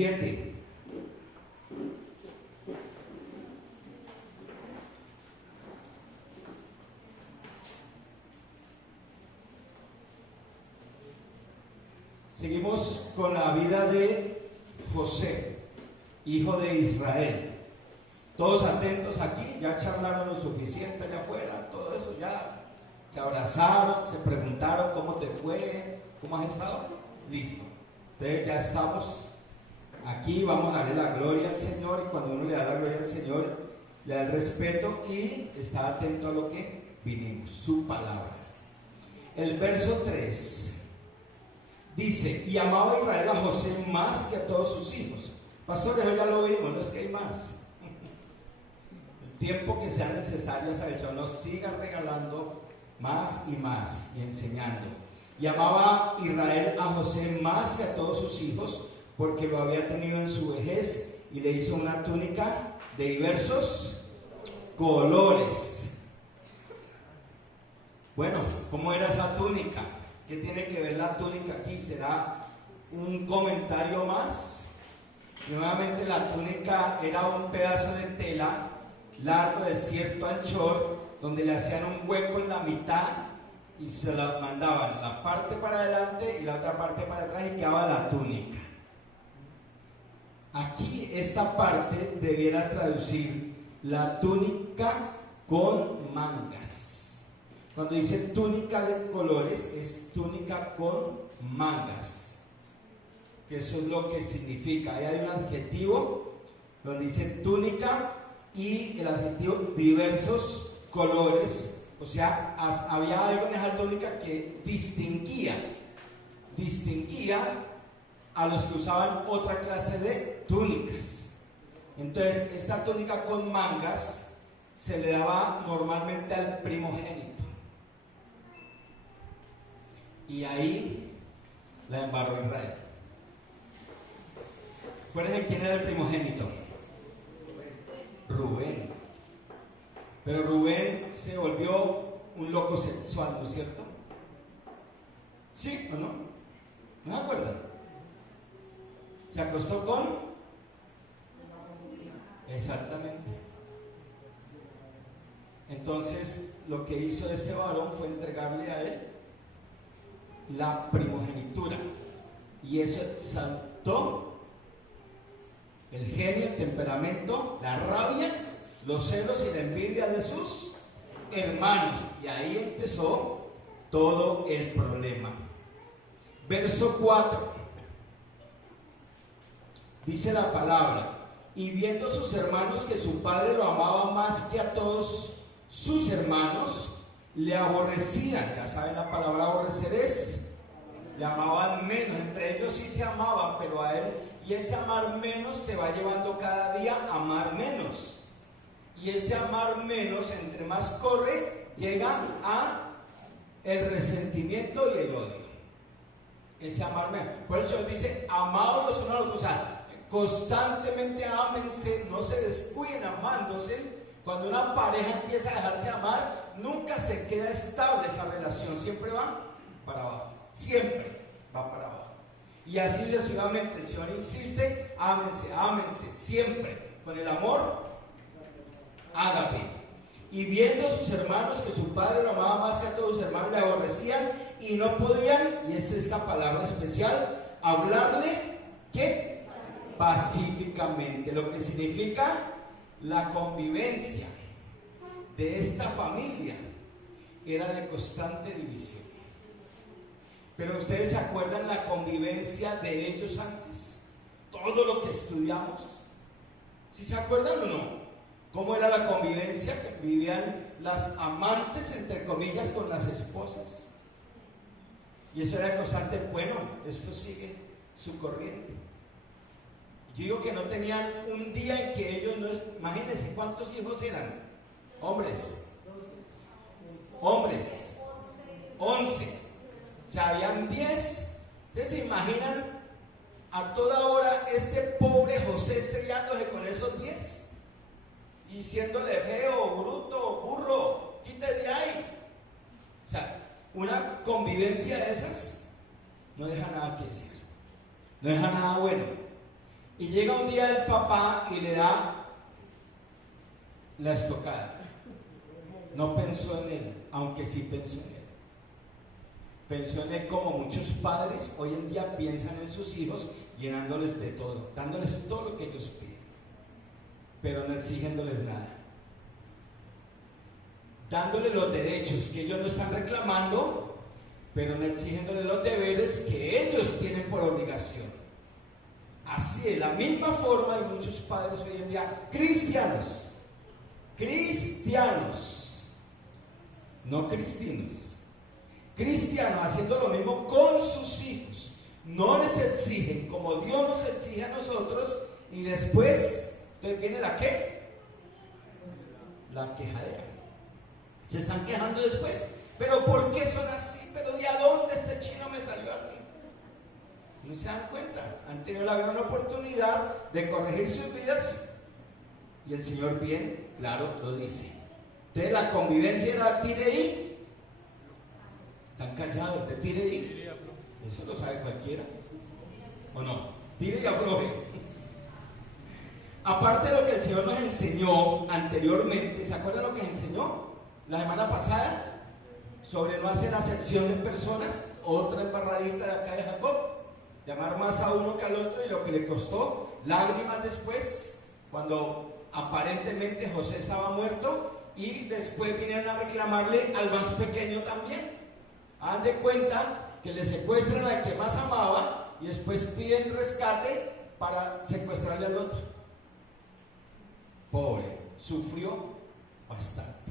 7. Seguimos con la vida de José, hijo de Israel. Todos atentos aquí, ya charlaron lo suficiente allá afuera, todo eso ya. Se abrazaron, se preguntaron cómo te fue, cómo has estado. Listo. Entonces ya estamos aquí, vamos a darle la gloria al Señor, y cuando uno le da la gloria al Señor, le da el respeto y está atento a lo que vinimos, su palabra. El verso 3 dice: y amaba Israel a José más que a todos sus hijos. Pastores, hoy ya lo vimos, no es que hay más. El tiempo que sea necesario, sabe, el Señor nos siga regalando más y enseñando. Y amaba Israel a José más que a todos sus hijos, porque lo había tenido en su vejez, y le hizo una túnica de diversos colores. Bueno, ¿cómo era esa túnica? ¿Qué tiene que ver la túnica aquí? ¿Será un comentario más? Nuevamente, la túnica era un pedazo de tela largo de cierto anchor, donde le hacían un hueco en la mitad y se la mandaban la parte para adelante y la otra parte para atrás, y quedaba la túnica. Aquí esta parte debiera traducir la túnica con mangas. Cuando dice túnica de colores, es túnica con mangas, que eso es lo que significa. Ahí hay un adjetivo donde dice túnica y el adjetivo diversos colores. O sea, había algo en esa túnica que distinguía a los que usaban otra clase de túnicas. Entonces, esta túnica con mangas se le daba normalmente al primogénito. Y ahí la embarró Israel. Acuérdense quién era el primogénito. Rubén. Pero Rubén se volvió un loco sexual, ¿no es cierto? ¿Sí o no? ¿No se acuerdan? Se acostó con... Exactamente. Entonces, lo que hizo este varón fue entregarle a él la primogenitura. Y eso exaltó el genio, el temperamento, la rabia, los celos y la envidia de sus hermanos. Y ahí empezó todo el problema. Verso 4. Dice la palabra: y viendo sus hermanos que su padre lo amaba más que a todos sus hermanos, le aborrecían. Ya saben, la palabra aborrecer es, le amaban menos. Entre ellos sí se amaban, pero a él, y ese amar menos te va llevando cada día a amar menos. Y ese amar menos, entre más corre, llega a el resentimiento y el odio. Ese amar menos. Por eso dice: amados los unos a los otros. O sea, constantemente ámense, no se descuiden amándose. Cuando una pareja empieza a dejarse amar, nunca se queda estable esa relación, siempre va para abajo, siempre va para abajo. Y así sucesivamente el Señor insiste: ámense, ámense, siempre, con el amor ágape. Y viendo a sus hermanos que su padre lo amaba más que a todos sus hermanos, le aborrecían y no podían, y esta es esta palabra especial, hablarle, ¿qué? Pacíficamente, lo que significa la convivencia de esta familia era de constante división. Pero ustedes se acuerdan la convivencia de ellos antes, todo lo que estudiamos, ¿sí se acuerdan o no? ¿Cómo era la convivencia que vivían las amantes, entre comillas, con las esposas? Y eso era constante. Bueno, esto sigue su corriente. Yo digo que no tenían un día en que ellos no... Imagínense cuántos hijos eran. Hombres. 11. O sea, habían 10. ¿Ustedes se imaginan a toda hora este pobre José estrellándose con esos 10? Diciéndole feo, bruto, burro, quítate de ahí. O sea, una convivencia de esas no deja nada que decir, no deja nada bueno. Y llega un día el papá y le da la estocada. No pensó en él, aunque sí pensó en él. Pensó en él como muchos padres hoy en día piensan en sus hijos, llenándoles de todo, dándoles todo lo que ellos piden, pero no exigiéndoles nada. Dándoles los derechos que ellos no están reclamando, pero no exigiéndoles los deberes que ellos tienen por obligación. Así, de la misma forma, hay muchos padres hoy en día cristianos, no cristinos, cristianos haciendo lo mismo con sus hijos. No les exigen como Dios nos exige a nosotros, y después, entonces viene la ¿qué? La quejadera. Se están quejando después. ¿Pero por qué son así? ¿Pero de a dónde este chino me salió así? No se dan cuenta. Han tenido la gran oportunidad de corregir sus vidas, y el Señor bien claro lo dice. Entonces la convivencia era tire y. Están callados, de tire y. Eso lo sabe cualquiera. ¿O no? Tire y afloje. Aparte de lo que el Señor nos enseñó anteriormente, ¿se acuerdan lo que enseñó la semana pasada? Sobre no hacer acepción de personas. Otra embarradita de acá de Jacob. Llamar más a uno que al otro, y lo que le costó lágrimas después, cuando aparentemente José estaba muerto, y después vinieron a reclamarle al más pequeño también. Hagan de cuenta que le secuestran al que más amaba y después piden rescate para secuestrarle al otro. Pobre, sufrió bastante.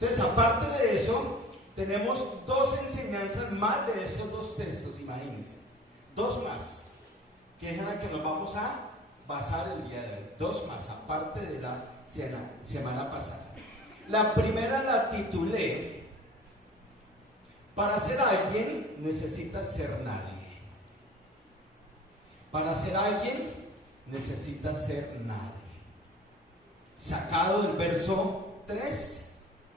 Entonces, aparte de eso, tenemos dos enseñanzas más de estos dos textos, imagínense. Dos más, que es en la que nos vamos a basar el día de hoy. Dos más, aparte de la semana pasada. La primera la titulé: para ser alguien necesitas ser nadie. Para ser alguien necesitas ser nadie. Sacado del verso 3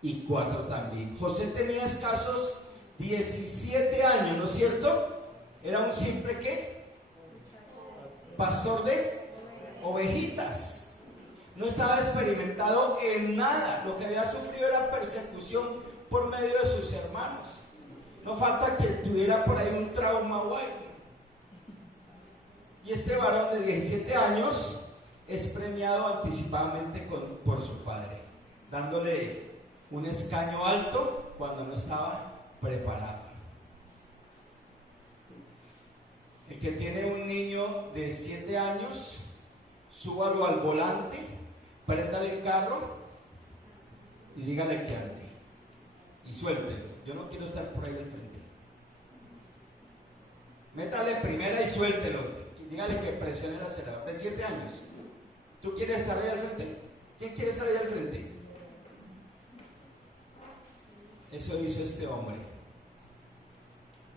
y 4 también. José tenía escasos 17 años, ¿no es cierto? Era un simple ¿qué? Pastor de ovejitas. No estaba experimentado en nada. Lo que había sufrido era persecución por medio de sus hermanos. No falta que tuviera por ahí un trauma o algo. Y este varón de 17 años es premiado anticipadamente por su padre, dándole un escaño alto cuando no estaba preparado. El que tiene un niño de 7 años, súbalo al volante, préndale el carro y dígale que ande. Y suéltelo. Yo no quiero estar por ahí al frente. Métale primera y suéltelo. Dígale que presione el acelerador. De 7 años. ¿Tú quieres estar ahí al frente? ¿Quién quiere estar ahí al frente? Eso hizo este hombre.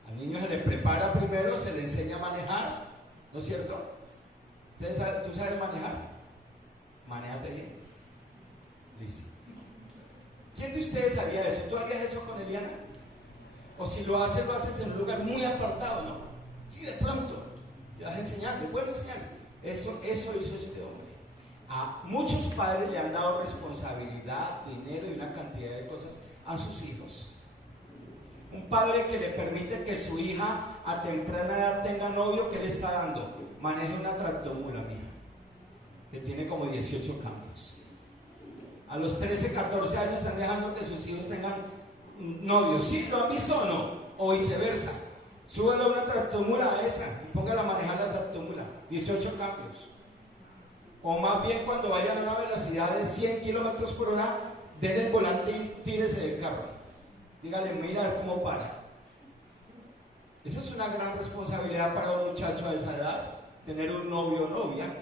Al niño se le prepara primero, se le enseña a manejar, ¿no es cierto? ¿Tú sabes manejar? Manéjate bien. Listo. ¿Quién de ustedes haría eso? ¿Tú harías eso con Eliana? O si lo haces en un lugar muy apartado, ¿no? Sí, de pronto. Le vas a enseñar, le puedo enseñar. Eso hizo este hombre. A muchos padres le han dado responsabilidad, dinero y una cantidad de cosas a sus hijos. Un padre que le permite que su hija a temprana edad tenga novio, ¿qué le está dando? Maneje una tractomula, mía, que tiene como 18 cambios. A los 13, 14 años están dejando que sus hijos tengan novios. ¿Sí? ¿Lo han visto o no? O viceversa. Súbelo a una tractomula a esa y póngala a manejar la tractomula. 18 cambios. O más bien, cuando vayan a una velocidad de 100 kilómetros por hora, denle el volante y tírese del carro. Dígale, mira cómo para. Eso es una gran responsabilidad para un muchacho a esa edad, tener un novio o novia,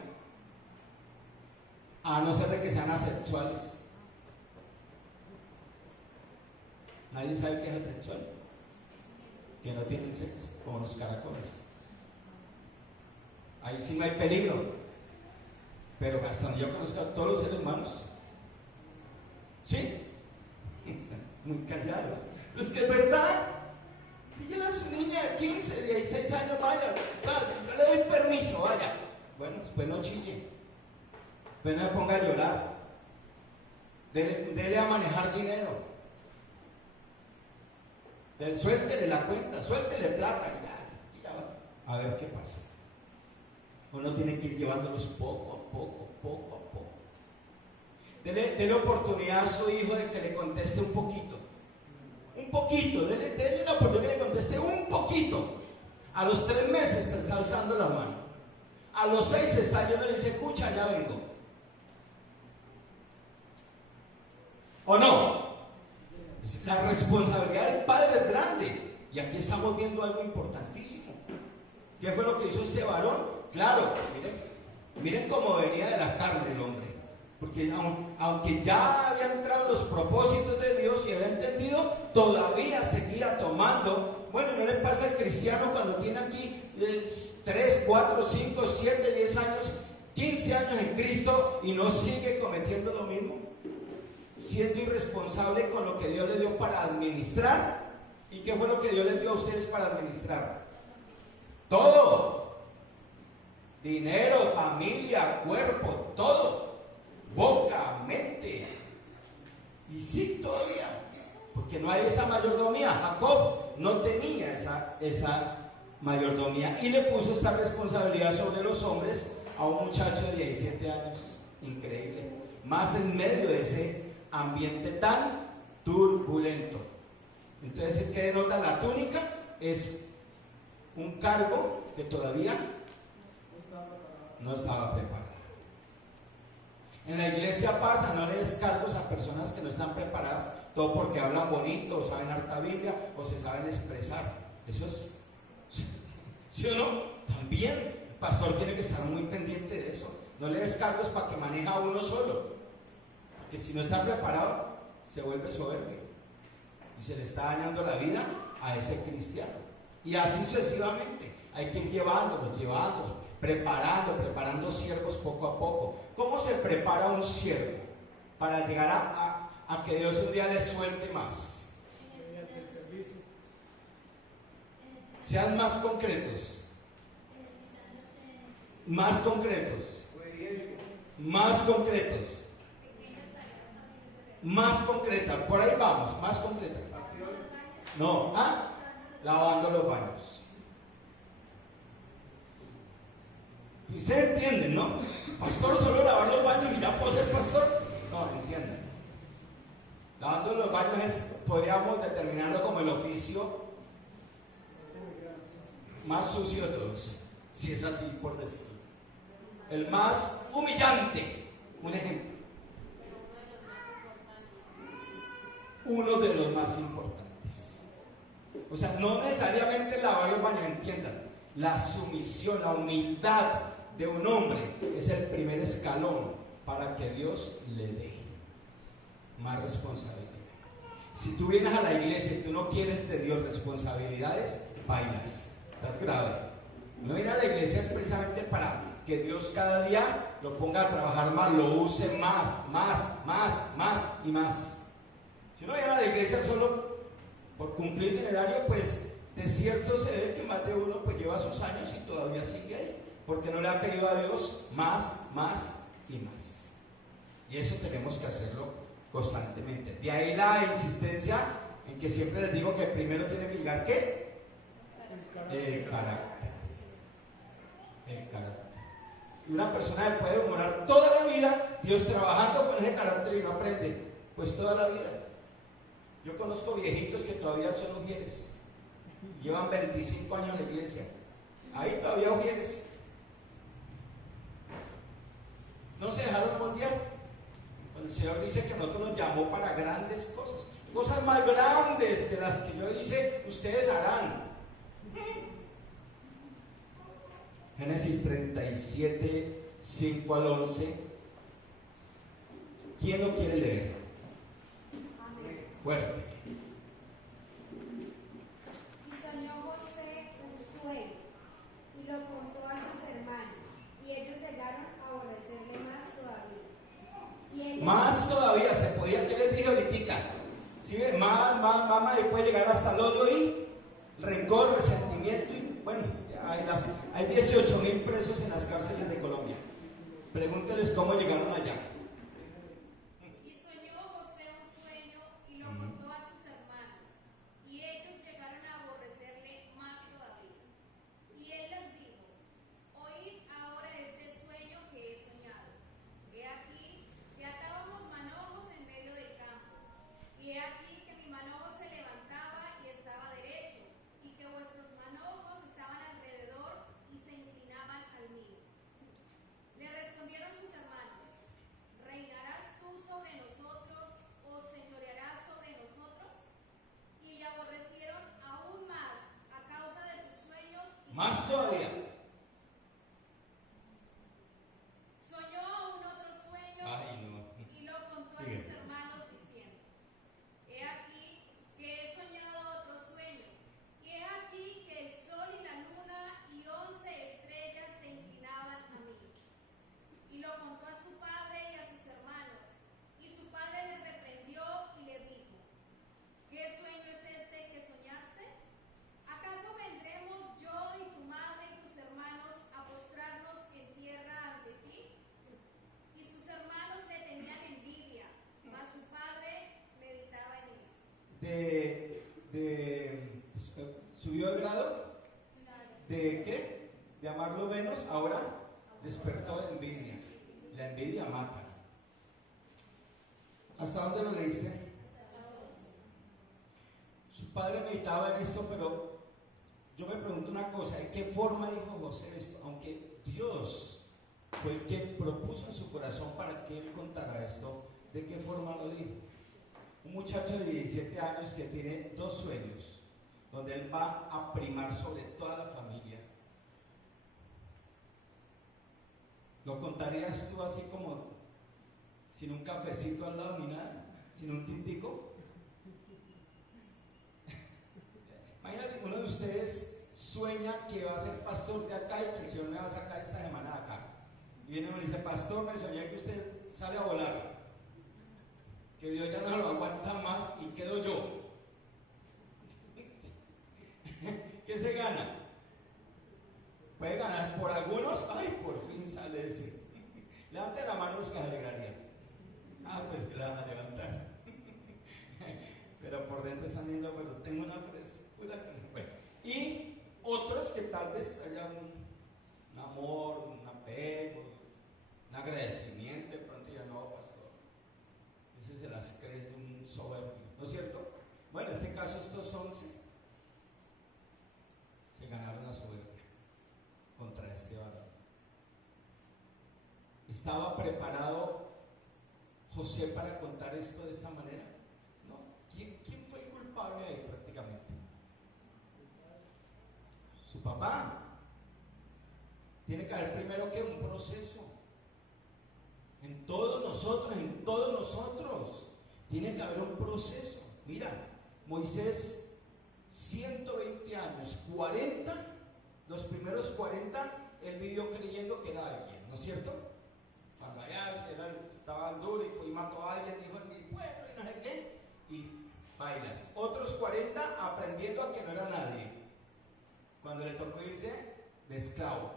a no ser de que sean asexuales. Nadie sabe qué es asexual, que no tienen sexo, como los caracoles. Ahí sí no hay peligro. Pero hasta donde yo conozco a todos los seres humanos, sí, están muy callados. Pero es que es verdad. Dígale a su niña de 15, 16 años, vaya, yo le doy permiso, vaya. Bueno, después no chille, después no me ponga a llorar. Dele a manejar dinero. Suéltele la cuenta, suéltele plata y ya va. A ver qué pasa. Uno tiene que ir llevándolos poco a poco, poco a poco. Dele oportunidad a su hijo de que le conteste un poquito. Un poquito, dele la oportunidad de que le conteste un poquito. A los 3 meses está alzando la mano. A los 6 está yendo y le dice, escucha, ya vengo. ¿O no? La responsabilidad del padre es grande. Y aquí estamos viendo algo importantísimo. ¿Qué fue lo que hizo este varón? Claro, miren cómo venía de la carne el hombre. Porque aunque ya había entrado en los propósitos de Dios y había entendido, todavía seguía tomando. Bueno, ¿no le pasa al cristiano cuando tiene aquí 3, 4, 5, 7, 10 años, 15 años en Cristo y no sigue cometiendo lo mismo? Siendo irresponsable con lo que Dios le dio para administrar. ¿Y qué fue lo que Dios les dio a ustedes para administrar? Todo. Dinero, familia, cuerpo, todo. Boca, mente. Y sí, todavía. Porque no hay esa mayordomía. Jacob no tenía esa mayordomía. Y le puso esta responsabilidad sobre los hombres a un muchacho de 17 años. Increíble. Más en medio de ese ambiente tan turbulento. Entonces, ¿qué denota la túnica? Es un cargo que todavía no estaba preparado. En la iglesia pasa, no le des cargos a personas que no están preparadas, todo porque hablan bonito, o saben harta Biblia, o se saben expresar. Eso es, ¿sí o no? También el pastor tiene que estar muy pendiente de eso. No le des cargos para que maneja a uno solo, porque si no está preparado, se vuelve soberbio y se le está dañando la vida a ese cristiano. Y así sucesivamente, hay que ir llevándolos, preparando siervos poco a poco. ¿Cómo se prepara un siervo para llegar a que Dios un día le suelte más? Sean más concretos. Más concretos. Más concretos. Más concreta. Por ahí vamos, más concreta. No, lavando los baños. Ustedes entienden, ¿no? Pastor, solo lavar los baños y ya puedo ser pastor. No, entienden. Lavando los baños podríamos determinarlo como el oficio más sucio de todos, si es así por decirlo. El más humillante. Un ejemplo. Uno de los más importantes. O sea, no necesariamente lavar los baños, entiendan. La sumisión, la humildad de un hombre es el primer escalón para que Dios le dé más responsabilidad. Si tú vienes a la iglesia y tú no quieres de Dios responsabilidades, bailas, estás grave. No vienes a la iglesia es precisamente para que Dios cada día lo ponga a trabajar más, lo use más y más. Si uno viene a la iglesia solo por cumplir el horario, pues de cierto se ve que más de uno pues lleva sus años y todavía sigue ahí, porque no le ha pedido a Dios más y más. Y eso tenemos que hacerlo constantemente. De ahí la insistencia en que siempre les digo que primero tiene que llegar ¿qué? El carácter. El carácter. Y una persona puede demorar toda la vida Dios trabajando con ese carácter y no aprende, pues toda la vida. Yo conozco viejitos que todavía son ujieres. Llevan 25 años en la iglesia. Ahí todavía ujieres. No se dejaron moldear. Cuando el Señor dice que nosotros nos llamó para grandes cosas. Cosas más grandes de las que yo hice, ustedes harán. Génesis 37, 5 al 11. ¿Quién lo quiere leer? Fuerte. Y soñó José un sueño, y lo contó a sus hermanos, y ellos llegaron a aborrecerle más todavía. Se podía, ¿qué les dije ahorita? ¿Sí ve? Más, y puede llegar hasta el odio y rencor, resentimiento, y bueno, Hay 18.000 presos en las cárceles de Colombia. Pregúnteles cómo llegaron allá. Y soñó José un sueño y lo contó a sus hermanos, y ellos llegaron a aborrecerle más todavía. Y él les dijo: oíd ahora este sueño que he soñado. He aquí que atábamos manojos en medio del campo, y he aquí que mi manojo se levantaba y estaba derecho, y que vuestros manojos estaban alrededor y se inclinaban al mío. Le respondieron sus hermanos: ¿reinarás tú sobre nosotros o señorearás sobre nosotros? Y le aborrecieron aún más a causa de sus sueños. Más todavía. Soñó aún otro sueño. Ay, no. Y lo contó a Sigue. sus hermanos diciendo: he aquí que he soñado otro sueño, y he aquí que el sol y la luna y 11 estrellas se inclinaban a mí. Y lo contó a su padre y a sus hermanos, y su padre le reprendió y le dijo: ¿qué sueño es este que soñaste? ¿Acaso vendremos yo y tu madre y tus hermanos a postrarnos en tierra ante ti? Y sus hermanos le tenían envidia, mas su padre meditaba en esto. ¿Subió el grado? ¿De qué? De amarlo menos, ahora despertó envidia. La envidia mata. ¿Hasta dónde lo leíste? Su padre meditaba en esto, pero yo me pregunto una cosa: ¿de qué forma dijo José esto? Aunque Dios fue el que propuso en su corazón para que él contara esto, ¿de qué forma lo dijo? Un muchacho de 17 años que tiene dos sueños, donde él va a primar sobre toda la familia. ¿Lo contarías tú así como sin un cafecito al lado ni nada? ¿Sin un tintico? Imagínate, uno de ustedes sueña que va a ser pastor de acá y que el Señor me va a sacar esta semana de acá. Y viene y me dice: pastor, me soñé que usted sale a volar, que Dios ya no lo aguanta más y quedo yo. ¿Qué se gana? Puede ganar por algunos. Ay, por fin sale ese. Levante la mano los que se alegrarían. Ah, pues que la van a levantar. Pero por dentro están diciendo: pero tengo una frescura. Bueno, y otros que tal vez haya un amor, un apego, un agradecimiento, de pronto ya no, pastor. Ese se las cree un soberbio, ¿no es cierto? Bueno, en este caso estos 11 se ganaron la soberbia contra este varón. ¿Estaba preparado José para contar esto de esta manera? No. ¿Quién fue el culpable ahí prácticamente? Su papá. Tiene que haber primero que un proceso. En todos nosotros tiene que haber un proceso. Mira, Moisés, 120 años, 40, los primeros 40, él vivió creyendo que era alguien, ¿no es cierto? Cuando allá estaba duro y fue y mató a alguien, dijo: en mi pueblo y no sé qué, y bailas. Otros 40 aprendiendo a que no era nadie, cuando le tocó irse de esclavo.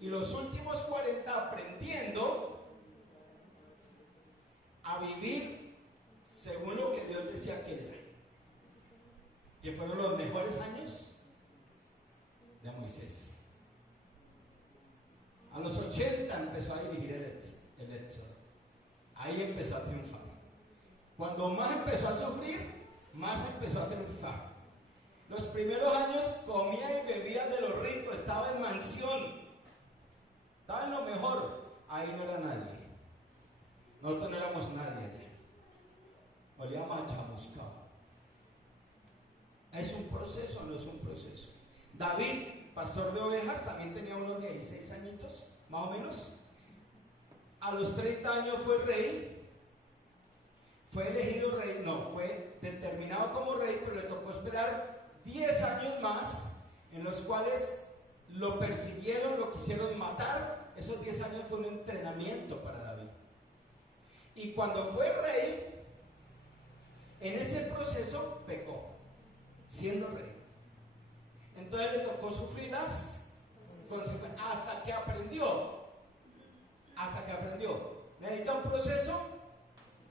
Y los últimos 40 aprendiendo a vivir según lo que Dios decía que era, que fueron los mejores años de Moisés. A los 80 empezó a dirigir el éxodo. Ahí empezó a triunfar. Cuando más empezó a sufrir, más empezó a triunfar. Los primeros años comía y bebía de lo rico, estaba en mansión, estaba en lo mejor. Ahí no era nadie. Nosotros no éramos nadie allá. Olíamos a chamuscado. ¿Es un proceso o no es un proceso? David, pastor de ovejas, también tenía unos 16 añitos, más o menos. A los 30 años fue rey. Fue elegido rey, no, fue determinado como rey, pero le tocó esperar 10 años más, en los cuales lo persiguieron, lo quisieron matar. Esos 10 años fue un entrenamiento para David. Y cuando fue rey, en ese proceso pecó, siendo rey. Entonces le tocó sufrir las hasta que aprendió. Hasta que aprendió. ¿Necesita un proceso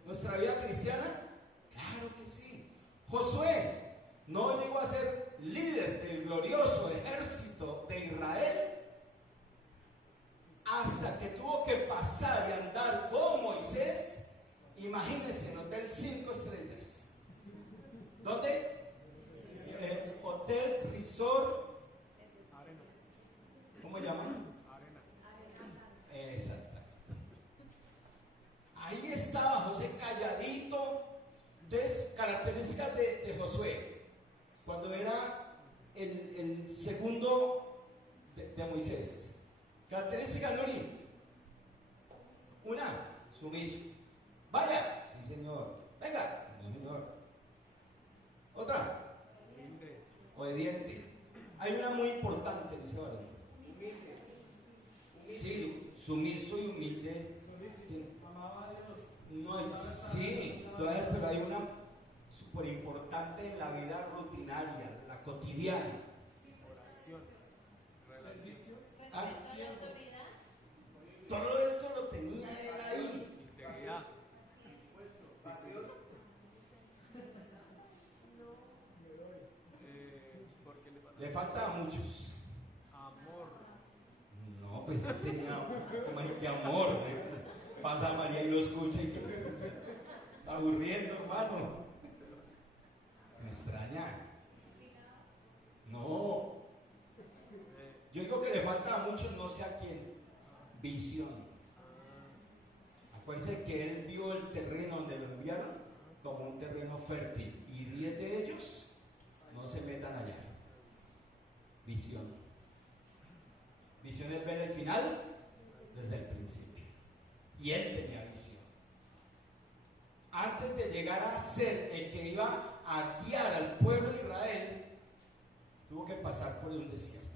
nuestra vida cristiana? Claro que sí. Josué no llegó a ser líder del glorioso ejército de Israel hasta que tuvo que pasar y andar con Moisés. Imagínense, en Hotel 5 estrellas. ¿Dónde? Hotel Resort. ¿Cómo llaman? Exacto. Ahí estaba José calladito. Entonces, características de Josué, cuando era el segundo de Moisés. Características, Lori. Una, sumiso. Vaya, sí señor. Venga, sí señor. Otra, obediente. Hay una muy importante, dice varón. Sí, sumiso y humilde. Amaba a Dios. No, sí, todas, pero hay una súper importante en la vida rutinaria, la cotidiana. Oración. Servicio. ¿Ah? Respeto a la autoridad. Todo eso lo tenía él ahí. Integridad. Le falta a muchos. Amor. No, pues él tenía como de amor. Pasa María y lo escucha y que está aburriendo, hermano. Me extraña. No. Yo digo que le falta a muchos, no sé a quién. Visión. Acuérdense que él vio el terreno donde lo enviaron como un terreno fértil. Y 10 de ellos no se metan allá. Visión. Visión es ver el final desde el principio. Y él tenía visión. Antes de llegar a ser el que iba a guiar al pueblo de Israel, tuvo que pasar por un desierto.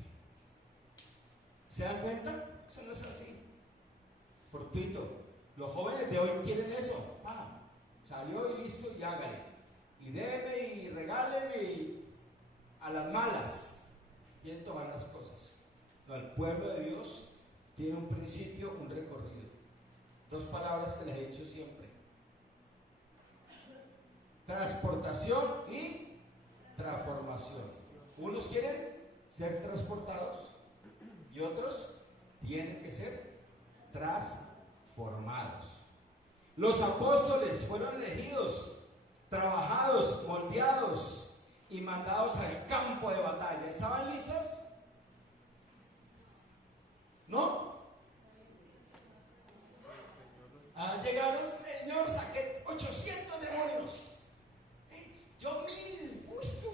¿Se dan cuenta? Eso no es así. Fortuito. Los jóvenes de hoy quieren eso. Salió y listo y hágale. Y déme y regáleme y a las malas. Quieren tomar las cosas. No, el pueblo de Dios tiene un principio, un recorrido. Dos palabras que les he dicho siempre: transportación y transformación. Unos quieren ser transportados y otros tienen que ser transformados. Los apóstoles fueron elegidos, trabajados, moldeados y mandados al campo de batalla. ¿Estaban listos? ¿No? Llegaron, Señor, saqué 800 demonios. Yo 1000.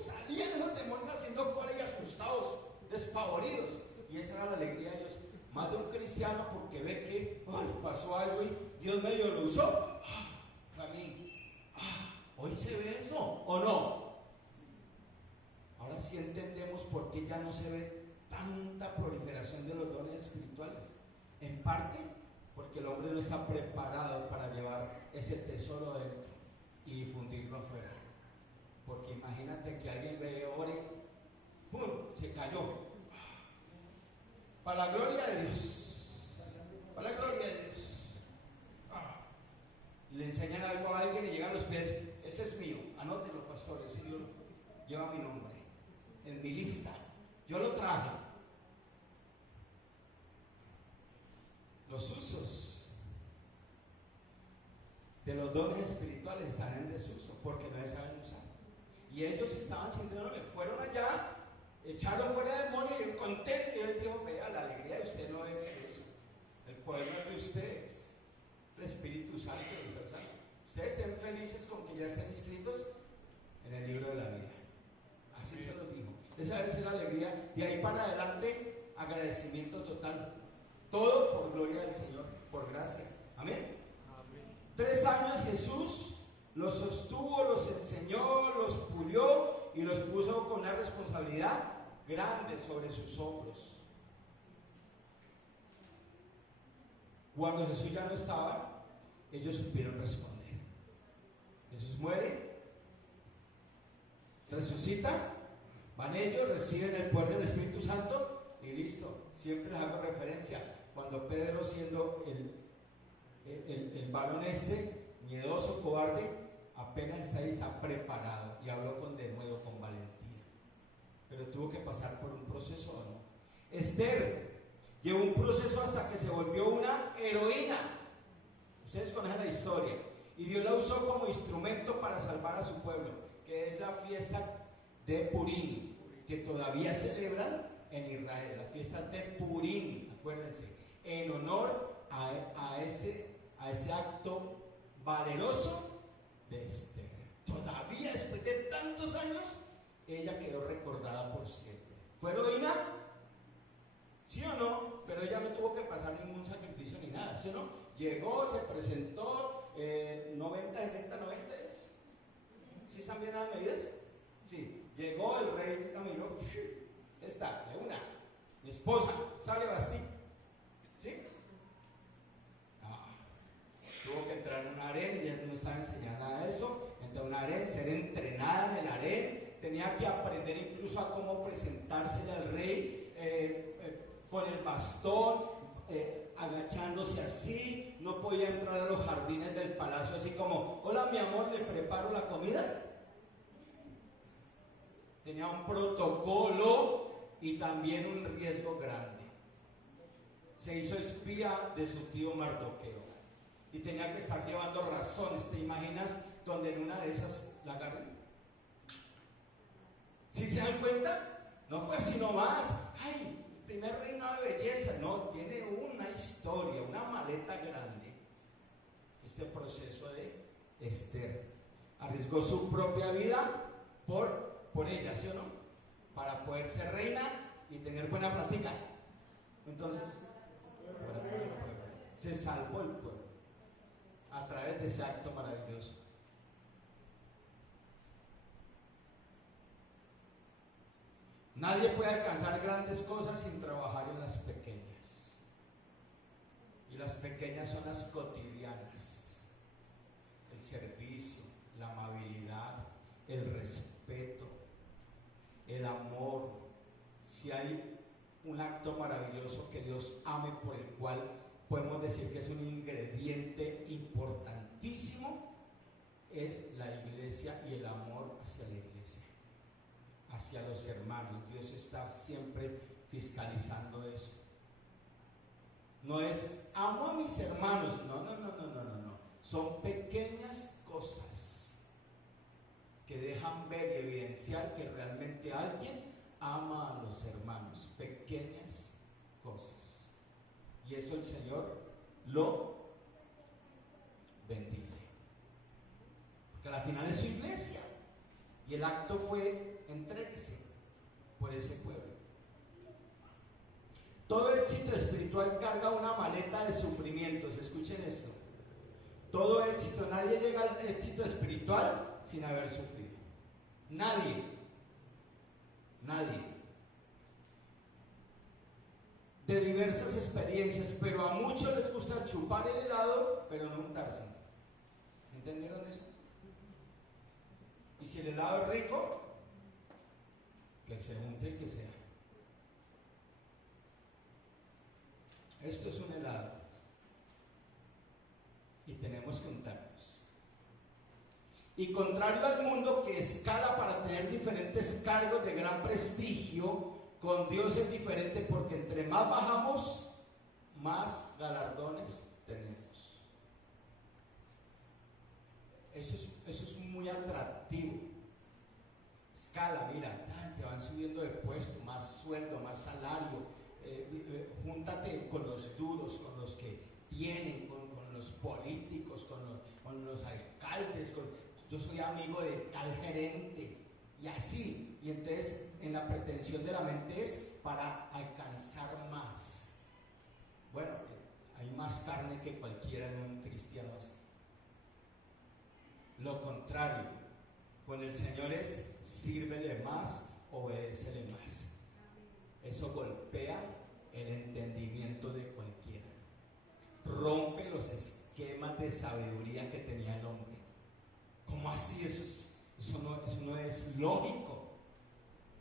Salían los demonios haciendo cola y asustados, despavoridos. Y esa era la alegría de ellos. Más de un cristiano, porque ve que pasó algo y Dios medio lo usó. Para mí, hoy se ve eso, ¿o no? Ahora sí entendemos por qué ya no se ve tanta proliferación de los dones espirituales. En parte porque el hombre no está preparado para llevar ese tesoro dentro y difundirlo afuera. Porque imagínate que alguien ve, ore, ¡pum!, se cayó. Para la gloria de Dios. Para la gloria de Dios. Le enseñan algo a alguien y llegan los pies. Ese es mío. Anótenlo, pastores. Ese Dios lleva mi nombre en mi lista. Yo lo traje. Los usos de los dones espirituales están en desuso porque no se saben usar. Y ellos estaban sintiéndole, fueron allá, echaron fuera demonios y contentos. Y él dijo: vea, la alegría de usted no es eso. El poder no es de ustedes, el Espíritu Santo. Ustedes estén felices con que ya estén inscritos en el libro de la vida. Así se los dijo. Esa debe ser la alegría. De ahí para adelante, agradecimiento total. Todo por gloria del Señor, por gracia. Amén. 3 años Jesús los sostuvo, los enseñó, los pulió y los puso con una responsabilidad grande sobre sus hombros. Cuando Jesús ya no estaba, ellos supieron responder. Jesús muere, resucita, van ellos, reciben el poder del Espíritu Santo y listo, Siempre les hago referencia. Cuando Pedro, siendo el varón miedoso, cobarde, apenas está ahí, está preparado y habló con denuedo, con valentía. Pero tuvo que pasar por un proceso, ¿o no? Esther llevó un proceso hasta que se volvió una heroína. Ustedes conocen la historia. Y Dios la usó como instrumento para salvar a su pueblo, que es la fiesta de Purim, que todavía celebran en Israel, la fiesta de Purim, acuérdense, en honor a ese acto valeroso de Esther. Todavía después de tantos años, ella quedó recordada por siempre. ¿Fue heroína? ¿Sí o no? Pero ella no tuvo que pasar ningún sacrificio ni nada, ¿sí o no? Llegó, se presentó, 90, 60, 90. ¿Sí están bien las medidas? Sí. Llegó el rey, la miró, está, de una. Mi esposa, sale Bastí. ¿Sí? Tuvo que entrar en un harén, ella no estaba enseñada nada de eso. Entró en un harén, ser entrenada en el harén. Tenía que aprender incluso a cómo presentársele al rey con el bastón, agachándose así. No podía entrar a los jardines del palacio así como: hola mi amor, ¿le preparo la comida? Tenía un protocolo y también un riesgo grande. Se hizo espía de su tío Mardoqueo y tenía que estar llevando razones. ¿Te imaginas donde en una de esas la agarran? ¿Sí se dan cuenta? No fue así nomás. ¡Ay! Primer reino de belleza. No, tiene una historia, una maleta grande. Este proceso de Esther. Arriesgó su propia vida por ella, ¿sí o no? Para poder ser reina y tener buena plática. Entonces, se salvó el pueblo a través de ese acto maravilloso. Nadie puede alcanzar grandes cosas sin trabajar en las pequeñas. Y las pequeñas son las cotidianas. El servicio, la amabilidad, el respeto, el amor. Si hay un acto maravilloso que Dios ame, por el cual podemos decir que es un ingrediente importantísimo, es la iglesia y el amor hacia la iglesia, hacia los hermanos. Dios está siempre fiscalizando eso. No es amo a mis hermanos, no. Son pequeñas cosas que dejan ver y evidenciar que realmente alguien ama a los hermanos. Pequeñas cosas. Y eso el Señor lo bendice. Porque al final es su iglesia. Y el acto fue entréguese por ese pueblo. Todo éxito espiritual carga una maleta de sufrimientos. Escuchen esto. Todo éxito, nadie llega al éxito espiritual sin haber sufrido. Nadie. De diversas experiencias, pero a muchos les gusta chupar el helado, pero no untarse. ¿Entendieron eso? Y si el helado es rico, que se unte y que sea. Esto es un helado y tenemos que untarnos. Y contrario al mundo que escala para tener diferentes cargos de gran prestigio, con Dios es diferente, porque entre más bajamos, más galardones tenemos. Eso es muy atractivo. Escala, mira, te van subiendo de puesto, más sueldo, más salario. Júntate con los duros, con los que tienen, con los políticos, con los alcaldes. Yo soy amigo de tal gerente. Y así. Y entonces, en la pretensión de la mente es para alcanzar más. Bueno, hay más carne que cualquiera en un cristiano así. Lo contrario, con el Señor es sírvele más, obedécele más. Eso golpea el entendimiento de cualquiera. Rompe los esquemas de sabiduría que tenía el hombre. ¿Cómo así? Eso no es lógico.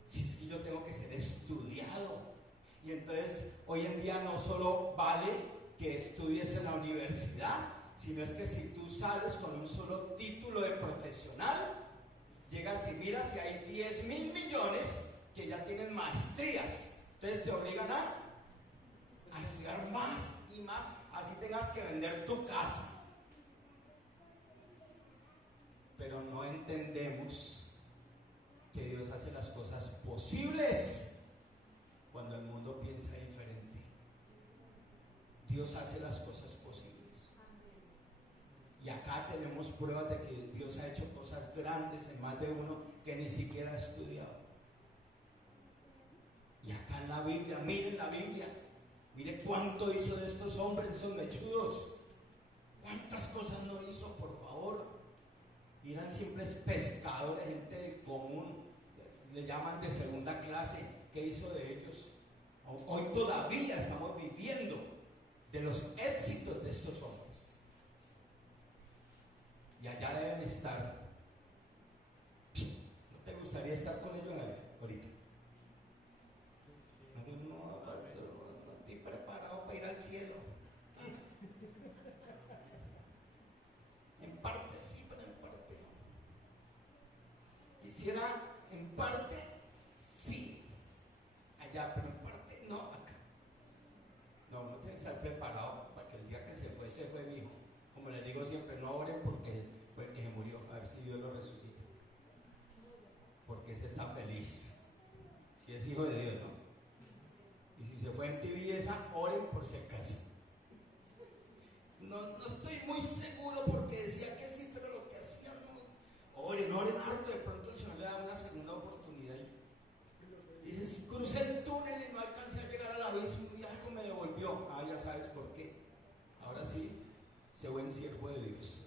Si es que yo tengo que ser estudiado, Y entonces hoy en día no solo vale que estudies en la universidad, sino es que si tú sales con un solo título de profesional, llegas y miras y hay 10.000 millones que ya tienen maestrías. Entonces te obligan a estudiar más y más, así tengas que vender tu casa. Pero no entendemos que Dios hace las cosas posibles cuando el mundo piensa diferente. Dios hace las cosas posibles. Y acá tenemos pruebas de que Dios ha hecho cosas grandes en más de uno que ni siquiera ha estudiado. Y acá en la Biblia, miren la Biblia, miren cuánto hizo de estos hombres, esos mechudos. Cuántas cosas no hizo, por favor. Y eran simples pescadores, gente común, le llaman de segunda clase. ¿Qué hizo de ellos? Hoy todavía estamos viviendo de los éxitos de estos hombres. Y allá deben estar. ¿No te gustaría estar con ellos ahorita? No estoy preparado para ir al cielo. En parte sí, pero en parte no. Quisiera en parte sí, allá, pero en parte no acá. No tiene que estar preparado para que el día que se fue mi hijo. Como les digo siempre, no oren porque se murió, a ver si Dios lo resucita. Porque ese está feliz. Si es hijo de Dios, ¿no? Y si se fue en tibieza, oren por si acaso. No estoy muy seguro porque decía que sí, pero lo que hacía no. Oren harto, de pronto el Señor le da una segunda oportunidad. Y dices, crucé el túnel y no alcancé a llegar al abismo y algo me devolvió. Ah, ya sabes por qué. Ahora sí, sé buen siervo de Dios.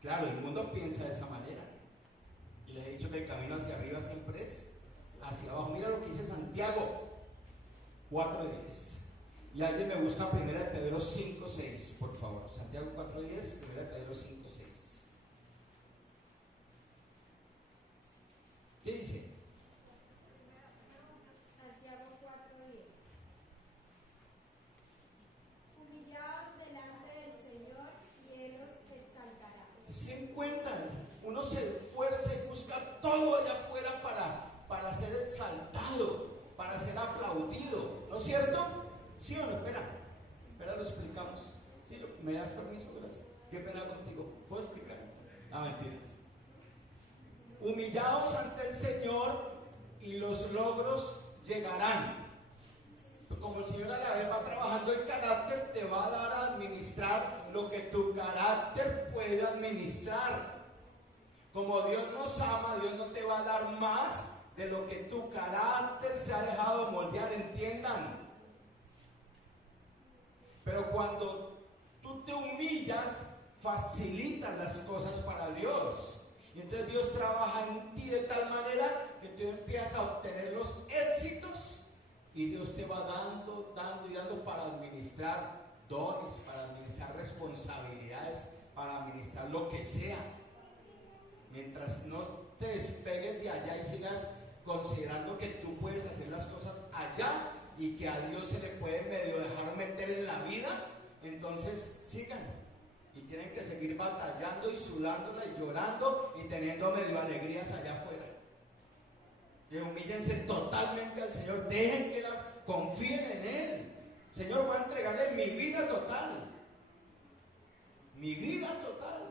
Claro, el mundo piensa de esa manera. Y les he dicho que el camino hacia arriba siempre es hacia abajo. Mira lo que dice Santiago 4:10. Y alguien me busca 1 Pedro 5:6, por favor. Santiago 4:10, 1 Pedro 5:6. ¿Qué dice? Santiago 4:10. Humillaos delante del Señor y Él os exaltará. Se encuentran, uno se esfuerza y busca todo allá afuera para ser exaltado, para ser aplaudido, ¿no es cierto? ¿Sí o no? Espera, lo explicamos. ¿Sí? ¿Me das permiso? Gracias. Qué pena contigo. ¿Puedo explicar? Mentiras. Humillaos ante el Señor y los logros llegarán. Como el Señor a la vez va trabajando el carácter, te va a dar a administrar lo que tu carácter puede administrar. Como Dios nos ama, Dios no te va a dar más de lo que tu carácter se ha dejado moldear, entiendan. Pero cuando tú te humillas, facilitan las cosas para Dios. Y entonces Dios trabaja en ti de tal manera que tú empiezas a obtener los éxitos y Dios te va dando para administrar dones, para administrar responsabilidades, para administrar lo que sea. Mientras no te despegues de allá y sigas considerando que tú puedes hacer las cosas allá y que a Dios se le puede medio dejar meter en la vida, entonces sigan. Y tienen que seguir batallando y sudándola y llorando y teniendo medio alegrías allá afuera. Y humíllense totalmente al Señor, dejen que confíen en Él. Señor, voy a entregarle mi vida total. Mi vida total.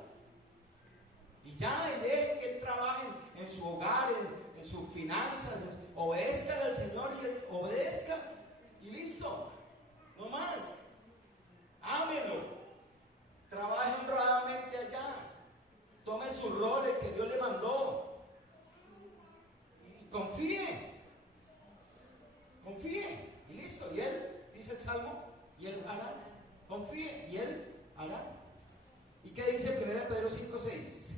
Y ya, y dejen que Él trabaje en su hogar, en sus finanzas. Obedezcan al Señor y Él obedezca. Y listo. No más. Ámelo. Trabaje honradamente allá. Tome su rol que Dios le mandó. Y confíe. Confíe. Y listo. Y Él, dice el Salmo, y Él hará. Confíe y Él hará. ¿Y qué dice 1 Pedro 5:6?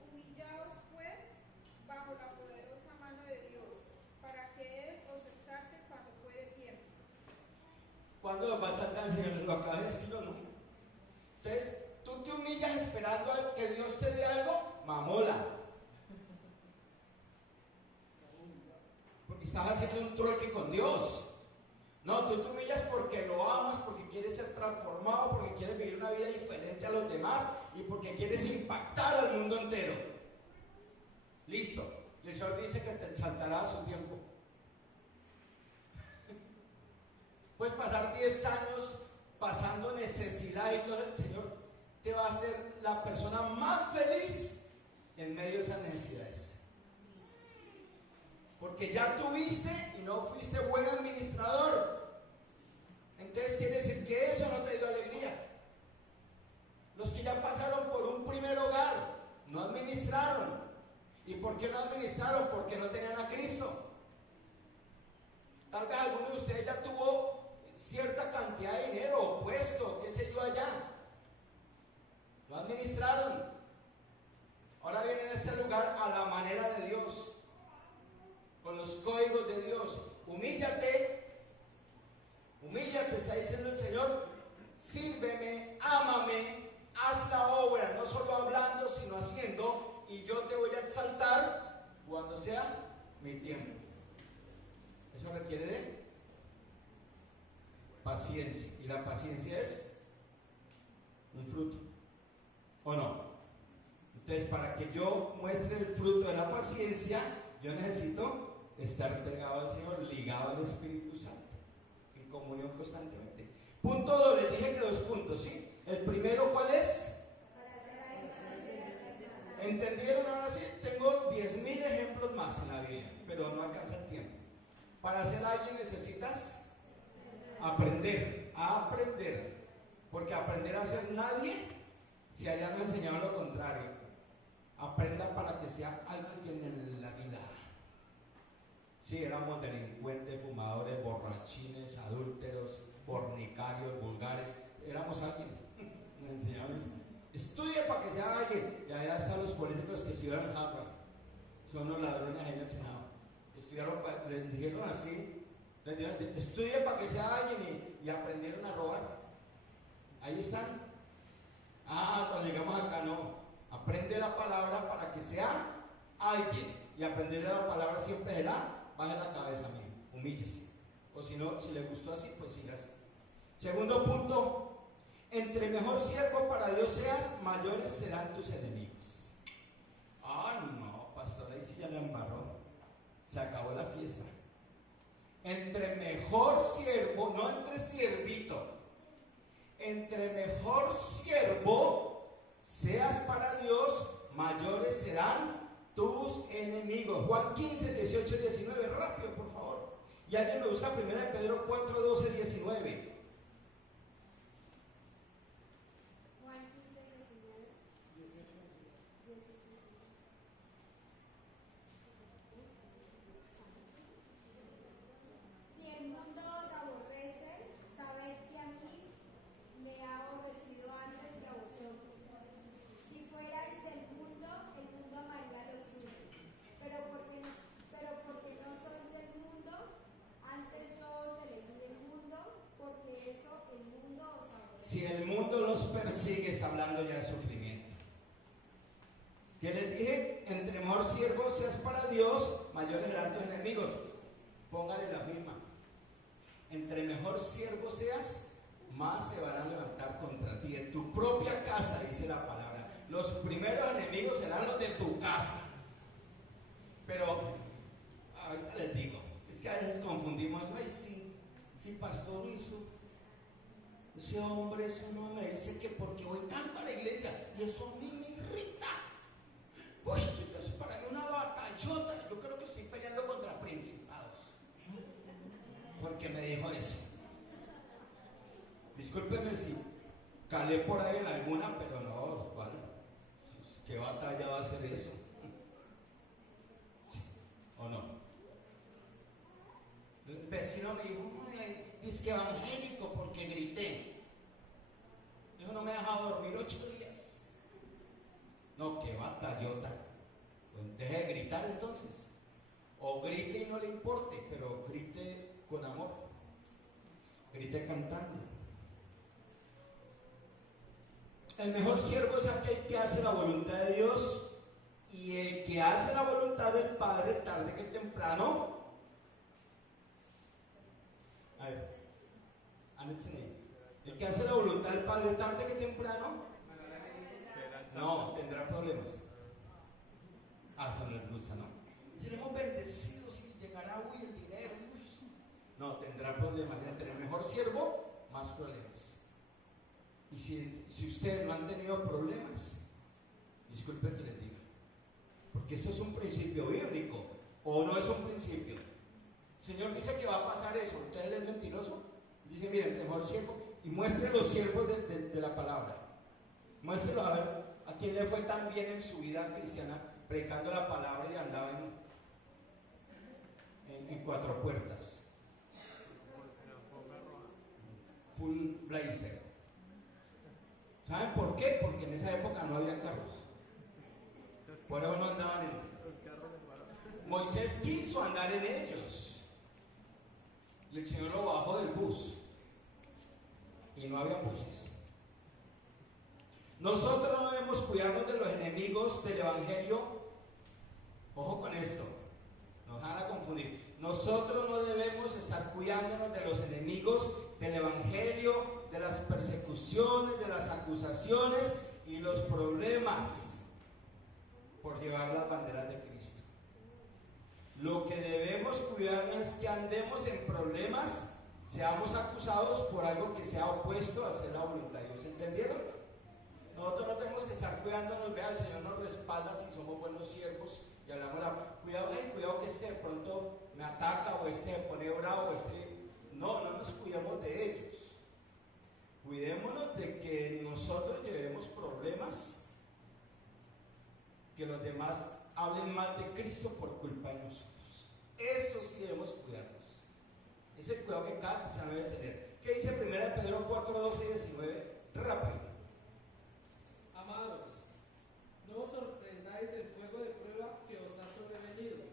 Humillaos pues bajo la poderosa mano de Dios, para que Él os exalte cuando fuere tiempo. ¿Cuándo va a saltar el Señor? ¿Lo acaba de decir o no? Entonces, tú te humillas esperando algo estás haciendo un trueque con Dios. No, tú te humillas porque lo amas, porque quieres ser transformado, porque quieres vivir una vida diferente a los demás y porque quieres impactar al mundo entero. Listo. Y el Señor dice que te exaltará a su tiempo. Puedes pasar 10 años pasando necesidad y todo, el Señor te va a hacer la persona más feliz en medio de esas necesidades. Porque ya tuviste y no fuiste buen administrador. Entonces quiere decir que eso no te dio alegría. Los que ya pasaron por un primer hogar no administraron. ¿Y por qué no administraron? Porque no tenían a Cristo. Tal vez alguno de ustedes ya tuvo cierta cantidad de dinero o puesto, qué sé yo, allá. No administraron. Ahora vienen a este lugar a la manera de Dios, con los códigos de Dios. Humíllate, está diciendo el Señor, sírveme, ámame, haz la obra, no solo hablando, sino haciendo, y yo te voy a exaltar cuando sea mi tiempo. Eso requiere de paciencia, y la paciencia es un fruto, ¿o no? Entonces, para que yo muestre el fruto de la paciencia, yo necesito estar pegado al Señor, ligado al Espíritu Santo, en comunión constantemente. Punto 2, les dije que 2 puntos, ¿sí? El primero, ¿cuál es? ¿Entendieron? Ahora sí, tengo 10,000 ejemplos más en la Biblia, pero no alcanza el tiempo. Para ser alguien necesitas aprender, porque aprender a ser nadie, si allá no enseñaron lo contrario. Aprenda para que sea alguien en la vida. Sí, éramos delincuentes, fumadores, borrachines, adúlteros, fornicarios, vulgares. Éramos alguien. Me enseñaron eso. Estudie para que sea alguien. Y allá están los políticos que estudiaron en Harvard. Son los ladrones ahí en el Senado. Estudiaron, les dijeron así. Les dijeron, estudie para que sea alguien y aprendieron a robar. Ahí están. Cuando llegamos acá no. Aprende la palabra para que sea alguien. Y aprender la palabra siempre será, baje la cabeza, amigo, humíllese. O si no, si le gustó así, pues siga así. Segundo punto, entre mejor siervo para Dios seas, mayores serán tus enemigos. No, pastor, ahí sí ya la embarró. Se acabó la fiesta. Entre mejor siervo, no entre siervito, entre mejor siervo seas para Dios, mayores serán tus enemigos. Juan 15, 18, 19, rápido por favor. Y alguien me busca 1 Pedro 4, 12, 19. Juan 15, 19. Si el mundo os aborrece, sabed que a mí me ha aborrecido antes que a vosotros. Si fuerais del mundo, el mundo amaría lo suyo. Pero porque no sois del mundo, antes yo os elegí del mundo, porque eso el mundo os aborrece. Si el mundo los persigue, está hablando ya de sufrimiento. ¿Qué les dije? Entre mejor siervo seas para Dios, mayores serán tus enemigos. Póngale la firma. Entre mejor siervo seas, más se van a levantar contra ti. En tu propia casa, dice la palabra. Los primeros enemigos serán los de tu casa. Pero, ahorita les digo, es que a veces confundimos. Ay, sí, pastor, ese hombre, eso no me dice que porque voy tanto a la iglesia, y eso a mí me irrita. Uy, eso es para mí una batallota. Yo creo que estoy peleando contra principados. Porque me dijo eso. Discúlpenme si calé por ahí en alguna, pero no, ¿cuál? ¿Qué batalla va a ser eso? ¿O no? El vecino me dijo, es que evangélico porque grité. Eso no me ha dejado dormir 8 días. No, qué batallota. Pues deje de gritar entonces. O grite y no le importe, pero grite con amor. Grite cantando. El mejor siervo es aquel que hace la voluntad de Dios, y el que hace la voluntad del Padre tarde que temprano A ver, el que hace la voluntad del Padre tarde que temprano, no, tendrá problemas. Eso no les gusta, ¿no? Seremos bendecidos y llegará el dinero. No, tendrá problemas. De tener mejor siervo, más problemas. Y si ustedes no han tenido problemas, disculpen que les diga, porque esto es un principio bíblico, o no es un principio. El Señor dice que va a pasar eso. ¿Usted es mentiroso? Dice, miren, mejor siervo, y muestre los siervos de la palabra. Muéstrelo a ver a quién le fue tan bien en su vida cristiana predicando la palabra y andaba en cuatro puertas. Full blazer. ¿Saben por qué? Porque en esa época no había carros. Por eso no andaban en ellos. Moisés quiso andar en ellos. Y el Señor lo bajó del bus. Y no había buses. Nosotros no debemos cuidarnos de los enemigos del Evangelio. Ojo con esto, nos van a confundir. Nosotros no debemos estar cuidándonos de los enemigos del Evangelio, de las persecuciones, de las acusaciones y los problemas por llevar las banderas de Cristo. Lo que debemos cuidarnos es que andemos en problemas, seamos acusados por algo que sea opuesto a hacer la voluntad de Dios. ¿Entendieron? Nosotros no tenemos que estar cuidándonos, vea, el Señor nos respalda si somos buenos siervos y hablamos cuidado que este de pronto me ataca o este me pone bravo, no nos cuidemos de ellos. Cuidémonos de que nosotros llevemos problemas, que los demás hablen mal de Cristo por culpa de nosotros. Eso sí debemos cuidarnos. Es el cuidado que cada cristiano debe tener. ¿Qué dice 1 Pedro 4, 12 y 19? Rápido. Amados, no os sorprendáis del fuego de prueba que os ha sobrevenido,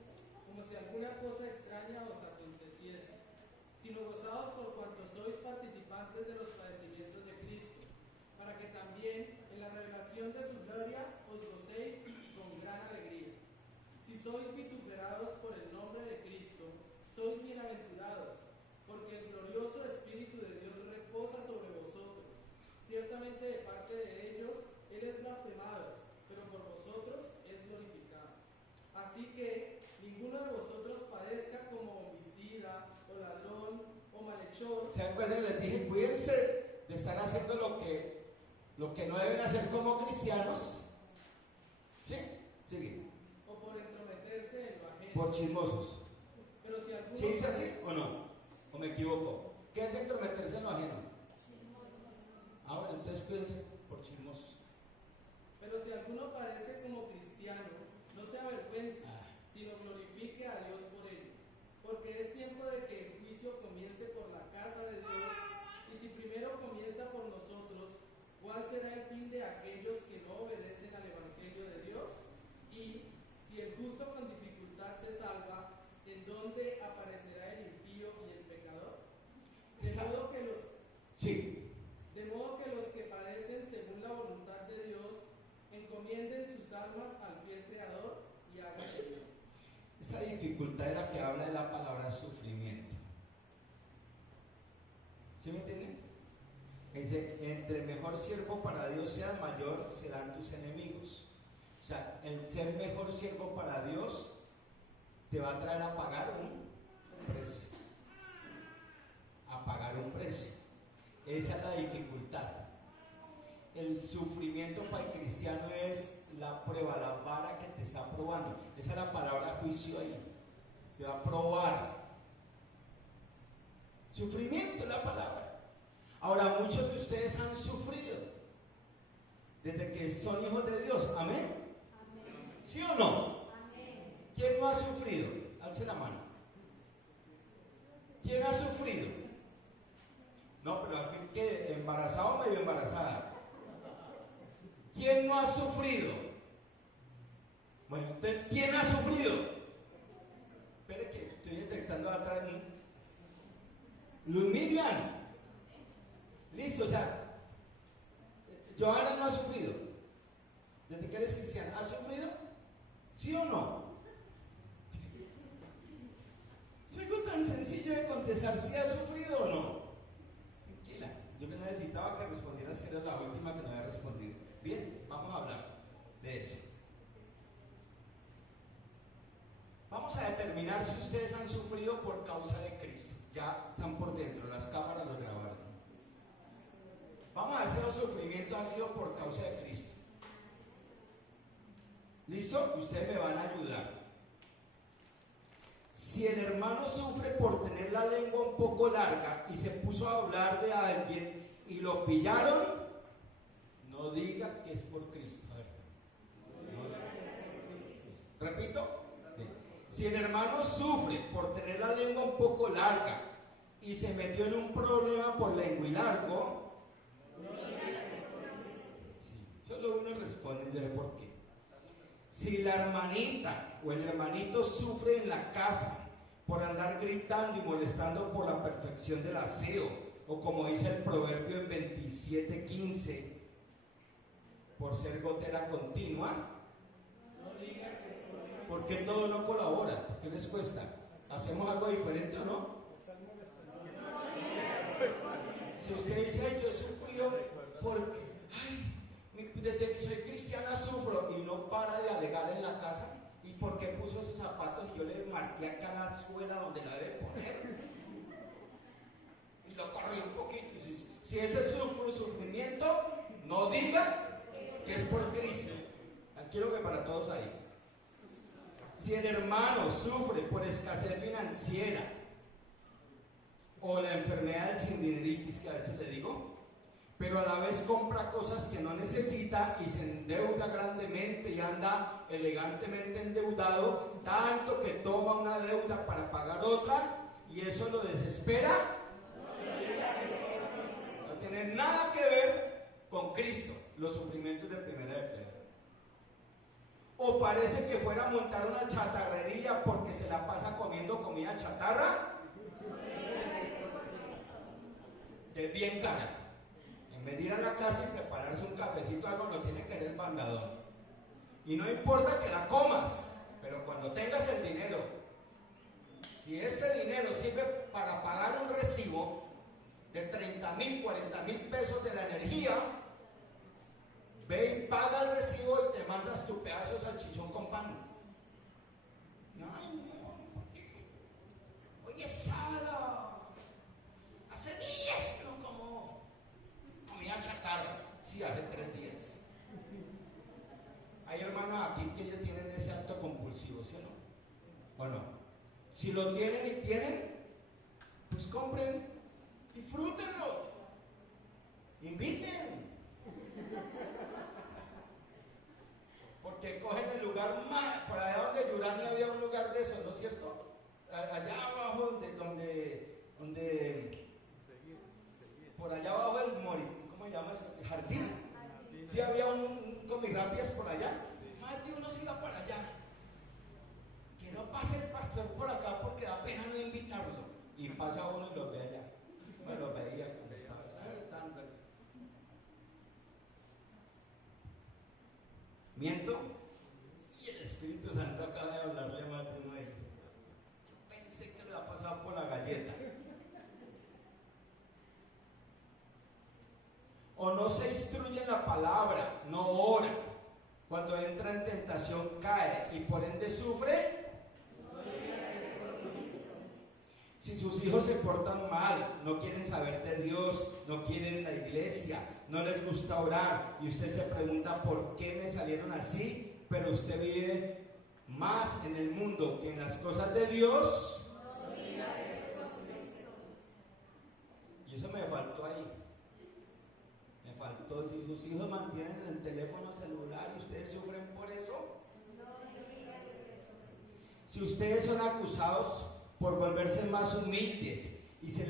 como si alguna cosa extraña os aconteciese, sino gozaos por cuanto sois participantes de los padecimientos de Cristo, para que también en la revelación de su gloria os gocéis con gran alegría. Si sois vituperados por el nombre de Cristo, sois bienaventurados, porque el glorioso Espíritu de Dios reposa sobre vosotros. Ciertamente de parte de ellos Él es blasfemado, pero por vosotros es glorificado. Así que ninguno de vosotros padezca como homicida, o ladrón, o malhechor. ¿Se acuerdan? Les dije, cuídense de estar haciendo lo que no deben hacer como cristianos. ¿Sí? Sigue. O por entrometerse en lo ajeno. Por chismosos. Pero si alguno ¿Sí dice así o no? ¿O me equivoco? ¿Qué es entrometerse en lo ajeno? Ahora, entonces cuídense por chismosos. Pero si alguno padece como cristiano, no se avergüence, sino glorifique a Dios por ello. Porque es tiempo de que el juicio comience por la casa de Dios, y si primero comienza por nosotros, ¿cuál será el fin de aquellos que no obedecen al Evangelio de Dios? Y si el justo con dificultad se salva, ¿en dónde aparecerá el impío y el pecador? De modo que los que padecen según la voluntad de Dios encomienden sus almas al fiel Creador y hagan el bien. Esa dificultad es la que habla de la palabra sufrimiento. ¿Sí me entienden? Dice, entre mejor siervo para Dios seas, mayor serán tus enemigos. O sea, el ser mejor siervo para Dios te va a traer a pagar un precio. A pagar un precio. Esa es la dificultad. El sufrimiento para el cristiano es la prueba, la vara que te está probando. Esa es la palabra juicio ahí. Te va a probar. Sufrimiento es la palabra. Ahora, muchos de ustedes han sufrido desde que son hijos de Dios. ¿Amén? Amén. ¿Sí o no? Amén. ¿Quién no ha sufrido? Alce la mano. ¿Quién ha sufrido? No, pero al fin que embarazado o medio embarazada. ¿Quién no ha sufrido? Bueno, entonces, ¿quién ha sufrido? Espere que estoy detectando atrás. Luis Miriam. Listo, o sea, Johanna no ha sufrido. Desde que eres cristiana, ¿has sufrido? ¿Sí o no? Es algo tan sencillo de contestar, ¿sí has sufrido determinar si ustedes han sufrido por causa de Cristo. Ya están por dentro, las cámaras lo grabaron. Vamos a ver si los sufrimientos han sido por causa de Cristo. ¿Listo? Ustedes me van a ayudar. Si el hermano sufre por tener la lengua un poco larga y se puso a hablar de alguien y lo pillaron, no diga que es por Cristo. A ver. No. ¿Repito? Sí. Si el hermano sufre por tener la lengua un poco larga y se metió en un problema por lenguilargo, sí, solo uno responde y dice por qué. Si la hermanita o el hermanito sufre en la casa por andar gritando y molestando por la perfección del aseo, o como dice el proverbio en 27:15, por ser gotera continua, ¿por qué todo no colabora? ¿Por qué les cuesta? ¿Hacemos algo diferente o no? Si usted dice, ay, yo he sufrido porque, desde que soy cristiana sufro, y no para de alegar en la casa, ¿y por qué puso esos zapatos y yo le marqué acá la suela donde la debe poner? Y lo corrí un poquito. Si ese es sufrimiento, no diga que es por Cristo. Quiero que para todos ahí. Si el hermano sufre por escasez financiera o la enfermedad del sindineritis, que a veces le digo, pero a la vez compra cosas que no necesita y se endeuda grandemente y anda elegantemente endeudado, tanto que toma una deuda para pagar otra y eso lo desespera, no tiene nada que ver con Cristo, los sufrimientos de primera de Pedro. O parece que fuera a montar una chatarrería porque se la pasa comiendo comida chatarra, que es bien cara. En vez de ir a la casa y prepararse un cafecito, algo lo tiene que hacer el mandador. Y no importa que la comas, pero cuando tengas el dinero, si ese dinero sirve para pagar un recibo de 30,000, 40,000 pesos de la energía, ve y paga el recibo y te mandas tu pedazo de salchichón con pan. No, hoy es sábado. Hace días que no como comida chatarra. Sí, hace 3 días. Hay hermanos aquí que ya tienen ese acto compulsivo, ¿sí o no? ¿O no? Si lo tienen y tienen, pues compren, disfrútenlo, inviten. Porque cogen el lugar más, por allá donde Yurani había un lugar de eso, ¿no es cierto? Allá abajo, donde por allá abajo el Mori, ¿cómo se llama eso? El jardín. Sí había un comirrapias por allá. Más de uno se iba para allá. Que no pase el pastor por acá porque da pena no invitarlo. Y pasa uno y lo ve allá. Me lo veía cuando estaba tan. ¿Miento? Y el Espíritu Santo acaba de hablarle más de uno de ellos. Yo pensé que le ha pasado por la galleta. O no se instruye en la palabra, no ora. Cuando entra en tentación cae y por ende sufre. Si sus hijos se portan mal, no quieren saber de Dios, no quieren la iglesia, no les gusta orar y usted se pregunta por qué me salieron así, pero usted vive más en el mundo que en las cosas de Dios. Y eso me faltó ahí. Me faltó, si sus hijos mantienen el teléfono celular y ustedes sufren por eso. Si ustedes son acusados por volverse más humildes y si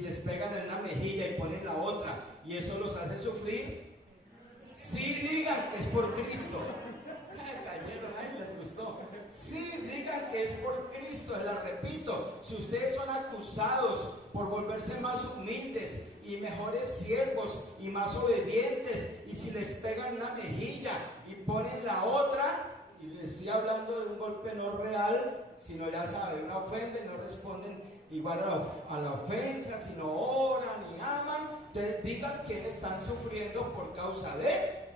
les pegan en una mejilla y ponen la otra y eso los hace sufrir, sí digan que es por Cristo. Cayeron, ay, les gustó. Sí digan que es por Cristo, les la repito. Si ustedes son acusados por volverse más humildes y mejores siervos y más obedientes, y si les pegan una mejilla y ponen la otra, y les estoy hablando de un golpe no real, sino ya saben, una ofenda y no responden igual a la ofensa, sino oran y aman, entonces digan que están sufriendo por causa de.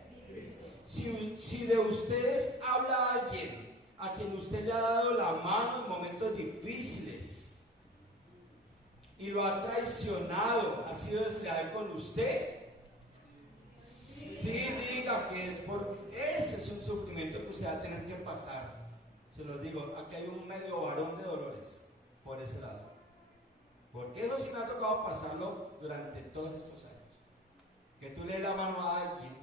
Si de ustedes habla alguien a quien usted le ha dado la mano en momentos difíciles y lo ha traicionado, ha sido desleal con usted, sí diga que es por ese es un sufrimiento que usted va a tener que pasar. Se los digo, aquí hay un medio varón de dolores por ese lado, porque eso sí me ha tocado pasarlo durante todos estos años. Que tú le des la mano a alguien,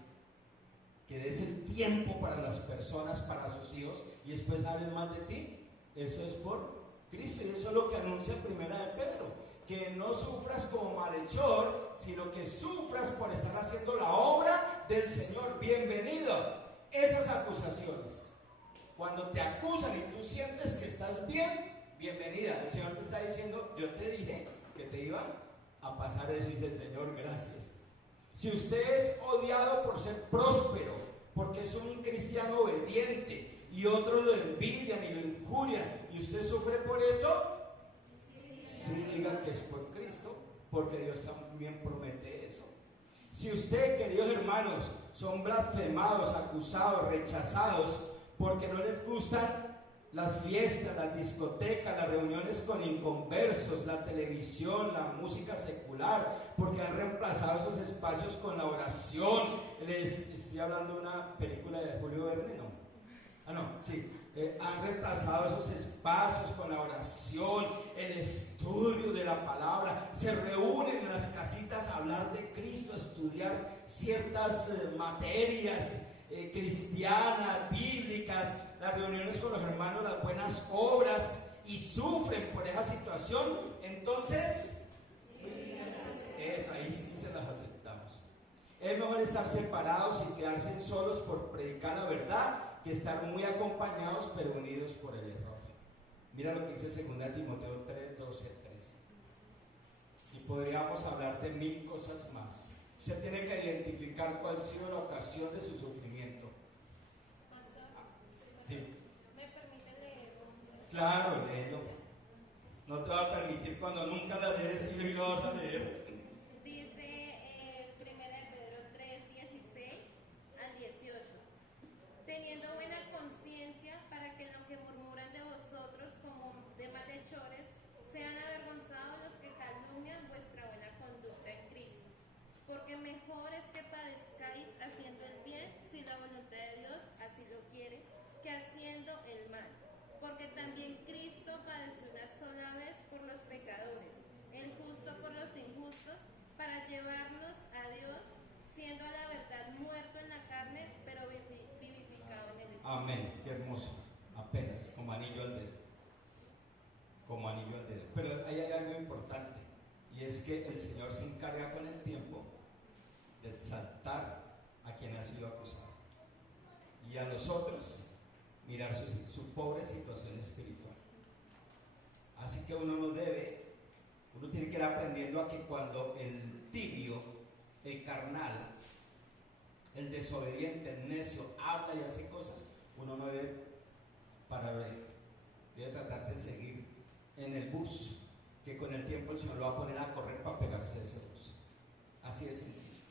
que des el tiempo para las personas, para sus hijos, y después hablen mal de ti, eso es por Cristo, y eso es lo que anuncia en Primera de Pedro, que no sufras como malhechor, sino que sufras por estar haciendo la obra del Señor. Bienvenido. Esas acusaciones, cuando te acusan y tú sientes que estás bien, bienvenida. El Señor te está diciendo, yo te dije que te iba a pasar eso, y dice el Señor, gracias. Si usted es odiado por ser próspero, porque es un cristiano obediente, y otros lo envidian y lo injurian, y usted sufre por eso, sí diga que es por Cristo, porque Dios también promete eso. Si usted, queridos hermanos, son blasfemados, acusados, rechazados, porque no les gustan las fiestas, las discotecas, las reuniones con inconversos, la televisión, la música secular, porque han reemplazado esos espacios con la oración. Les estoy hablando de una película de Julio Verne, ¿no? Han reemplazado esos espacios con la oración, el estudio de la palabra, se reúnen en las casitas a hablar de Cristo, a estudiar ciertas materias cristianas, bíblicas, las reuniones con los hermanos, las buenas obras, y sufren por esa situación. Entonces, eso, ahí sí se las aceptamos. Es mejor estar separados y quedarse solos por predicar la verdad, que estar muy acompañados pero unidos por el error. Mira lo que dice 2 Timoteo 3, 12, 13. Y podríamos hablar de 1000 cosas más. Usted tiene que identificar cuál ha sido la ocasión de su sufrimiento. Sí. ¿Me permite leer? Claro, léelo. No te va a permitir cuando nunca la lees y lo vas a leer. Dice Primera de Pedro 3, 16 al 18. Teniendo buena conciencia, para que los que murmuran de vosotros como de malhechores sean avergonzados los que calumnian vuestra buena conducta en Cristo. Porque mejor es que padezcáis haciendo el bien, si la voluntad de Dios así lo quiere, que haciendo el mal. Porque también Cristo padeció una sola vez por los pecadores, el justo por los injustos, para llevarnos a Dios, siendo a la verdad muerto en la carne, pero vivificado en el Espíritu. Amén, qué hermoso. Apenas, como anillo al dedo. Como anillo al dedo. Pero ahí hay algo importante, y es que el Señor se encarga con el tiempo de exaltar a quien ha sido acusado, y a nosotros mirar su pobre situación espiritual. Así que uno tiene que ir aprendiendo a que cuando el tibio, el carnal, el desobediente, el necio, habla y hace cosas, uno no debe parar ahí. Debe tratar de seguir en el bus, que con el tiempo el Señor lo va a poner a correr para pegarse de ese bus. Así de sencillo.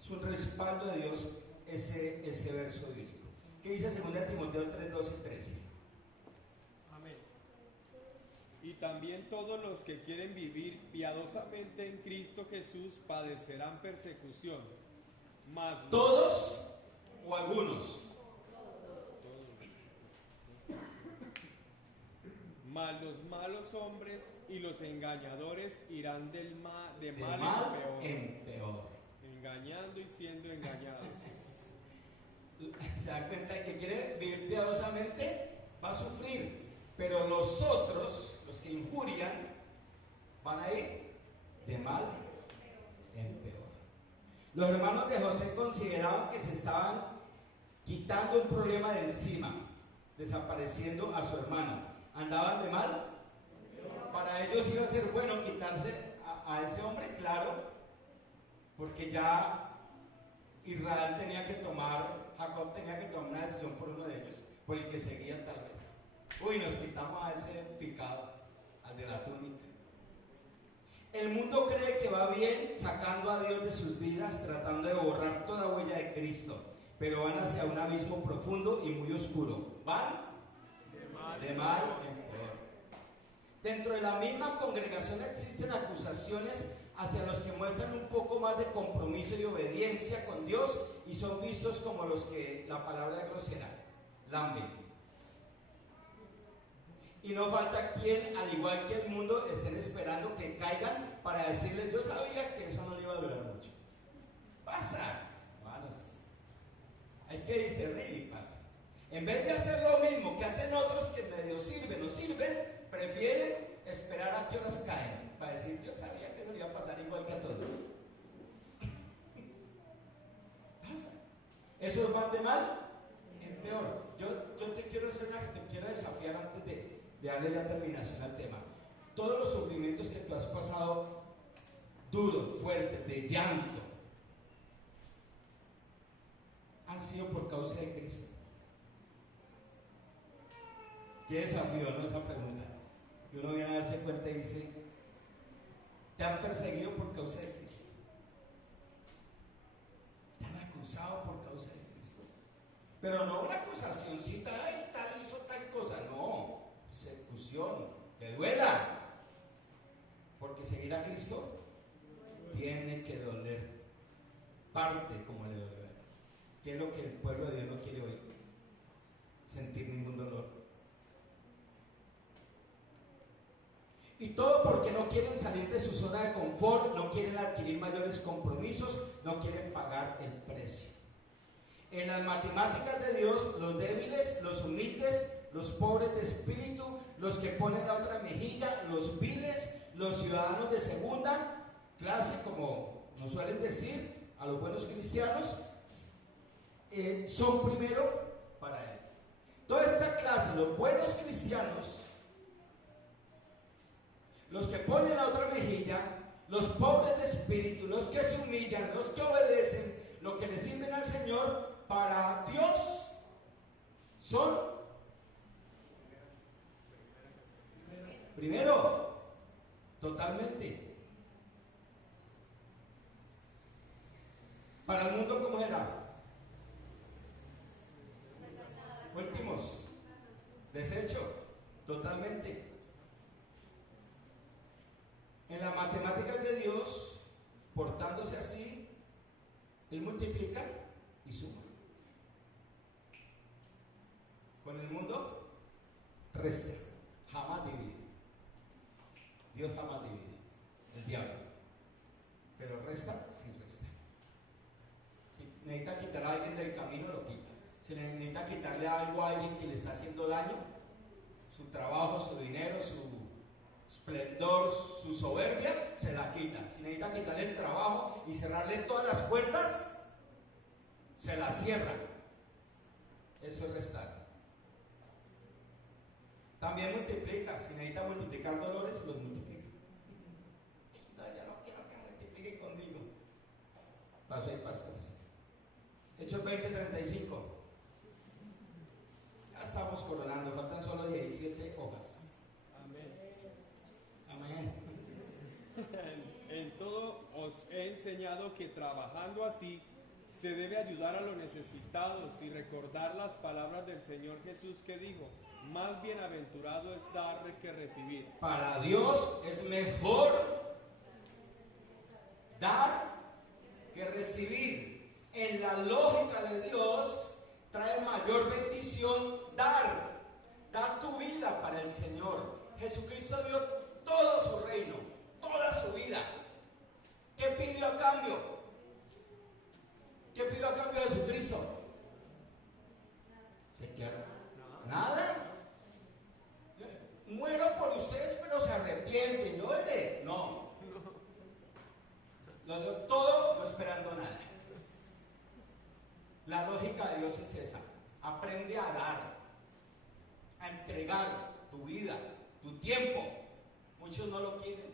Es un respaldo de Dios ese verso bíblico. ¿Qué dice 2 Timoteo 3, 12 y 13? Amén. Y también todos los que quieren vivir piadosamente en Cristo Jesús padecerán persecución. Mas ¿Todos o algunos? Mas los malos hombres y los engañadores irán de mal en peor. Engañando y siendo engañados. Se da cuenta que el que quiere vivir piadosamente va a sufrir, pero los otros, los que injurian, van a ir de mal en peor. Los hermanos de José consideraban que se estaban quitando un problema de encima, desapareciendo a su hermano. ¿Andaban de mal? Para ellos iba a ser bueno quitarse a ese hombre, claro, porque ya Jacob tenía que tomar una decisión por uno de ellos, por el que seguía tal vez. Uy, nos quitamos a ese picado, al de la túnica. El mundo cree que va bien sacando a Dios de sus vidas, tratando de borrar toda huella de Cristo, pero van hacia un abismo profundo y muy oscuro. Van De mal en peor. Dentro de la misma congregación existen acusaciones hacia los que muestran un poco más de compromiso y obediencia con Dios y son vistos como los que la palabra de grosera lamben. Y no falta quien, al igual que el mundo, estén esperando que caigan para decirles: yo sabía que eso no le iba a durar mucho. Pasa, hermanos. Hay que discernir y pasa. En vez de hacer lo mismo que hacen otros que medio sirven o sirven, prefieren esperar a que horas caen para decir: yo sabía que no iba a pasar igual que a todos. Pasa. ¿Eso es más de mal? Es peor. Yo te quiero desafiar antes de darle la terminación al tema. Todos los sufrimientos que tú has pasado, duros, fuertes, de llanto, han sido por causa de Cristo. Qué desafío, ¿no? Esa pregunta. Y uno viene a darse cuenta y dice: te han perseguido por causa de Cristo. Te han acusado por causa de Cristo. Pero no una acusacióncita: ay, tal hizo tal cosa. No, persecución, que duela. Porque seguir a Cristo tiene que doler. Parte como le duele. ¿Qué es lo que el pueblo de Dios no quiere oír? Sentir ningún dolor. Y todo porque no quieren salir de su zona de confort, no quieren adquirir mayores compromisos, no quieren pagar el precio. En las matemáticas de Dios, los débiles, los humildes, los pobres de espíritu, los que ponen la otra mejilla, los viles, los ciudadanos de segunda clase, como nos suelen decir a los buenos cristianos, son primero para Él. Toda esta clase, los buenos cristianos, los que ponen la otra mejilla, los pobres de espíritu, los que se humillan, los que obedecen, los que le sirven al Señor, para Dios son primero, totalmente. Para el mundo, ¿cómo era? Últimos, desecho, totalmente. En las matemáticas de Dios, portándose así, Él multiplica y suma. Con el mundo, resta, jamás divide. Dios jamás divide, el diablo. Pero resta, sí resta. Si necesita quitar a alguien del camino, lo quita. Si necesita quitarle algo a alguien que le está haciendo daño, su trabajo, su dinero, su esplendor, su soberbia, se la quita. Si necesita quitarle el trabajo y cerrarle todas las puertas, se la cierra. Eso es restar. También multiplica. Si necesita multiplicar dolores, los multiplica. No, ya no quiero que multiplique conmigo. Paso y pastas. Hechos 20:35. Ya estamos coronando, faltan solo 17 hojas. Amén. En todo os he enseñado que trabajando así se debe ayudar a los necesitados y recordar las palabras del Señor Jesús que dijo: más bienaventurado es dar que recibir. Para Dios es mejor dar que recibir. En la lógica de Dios trae mayor bendición dar. Da tu vida para el Señor. Jesucristo dio todo su reino, toda su vida. ¿Qué pidió a cambio? ¿Qué pidió a cambio de Jesucristo? Nada. Muero por ustedes, pero se arrepienten, ¿no? No. Lo dio todo, no esperando nada. La lógica de Dios es esa. Aprende a dar, a entregar tu vida, tu tiempo. Muchos no lo quieren.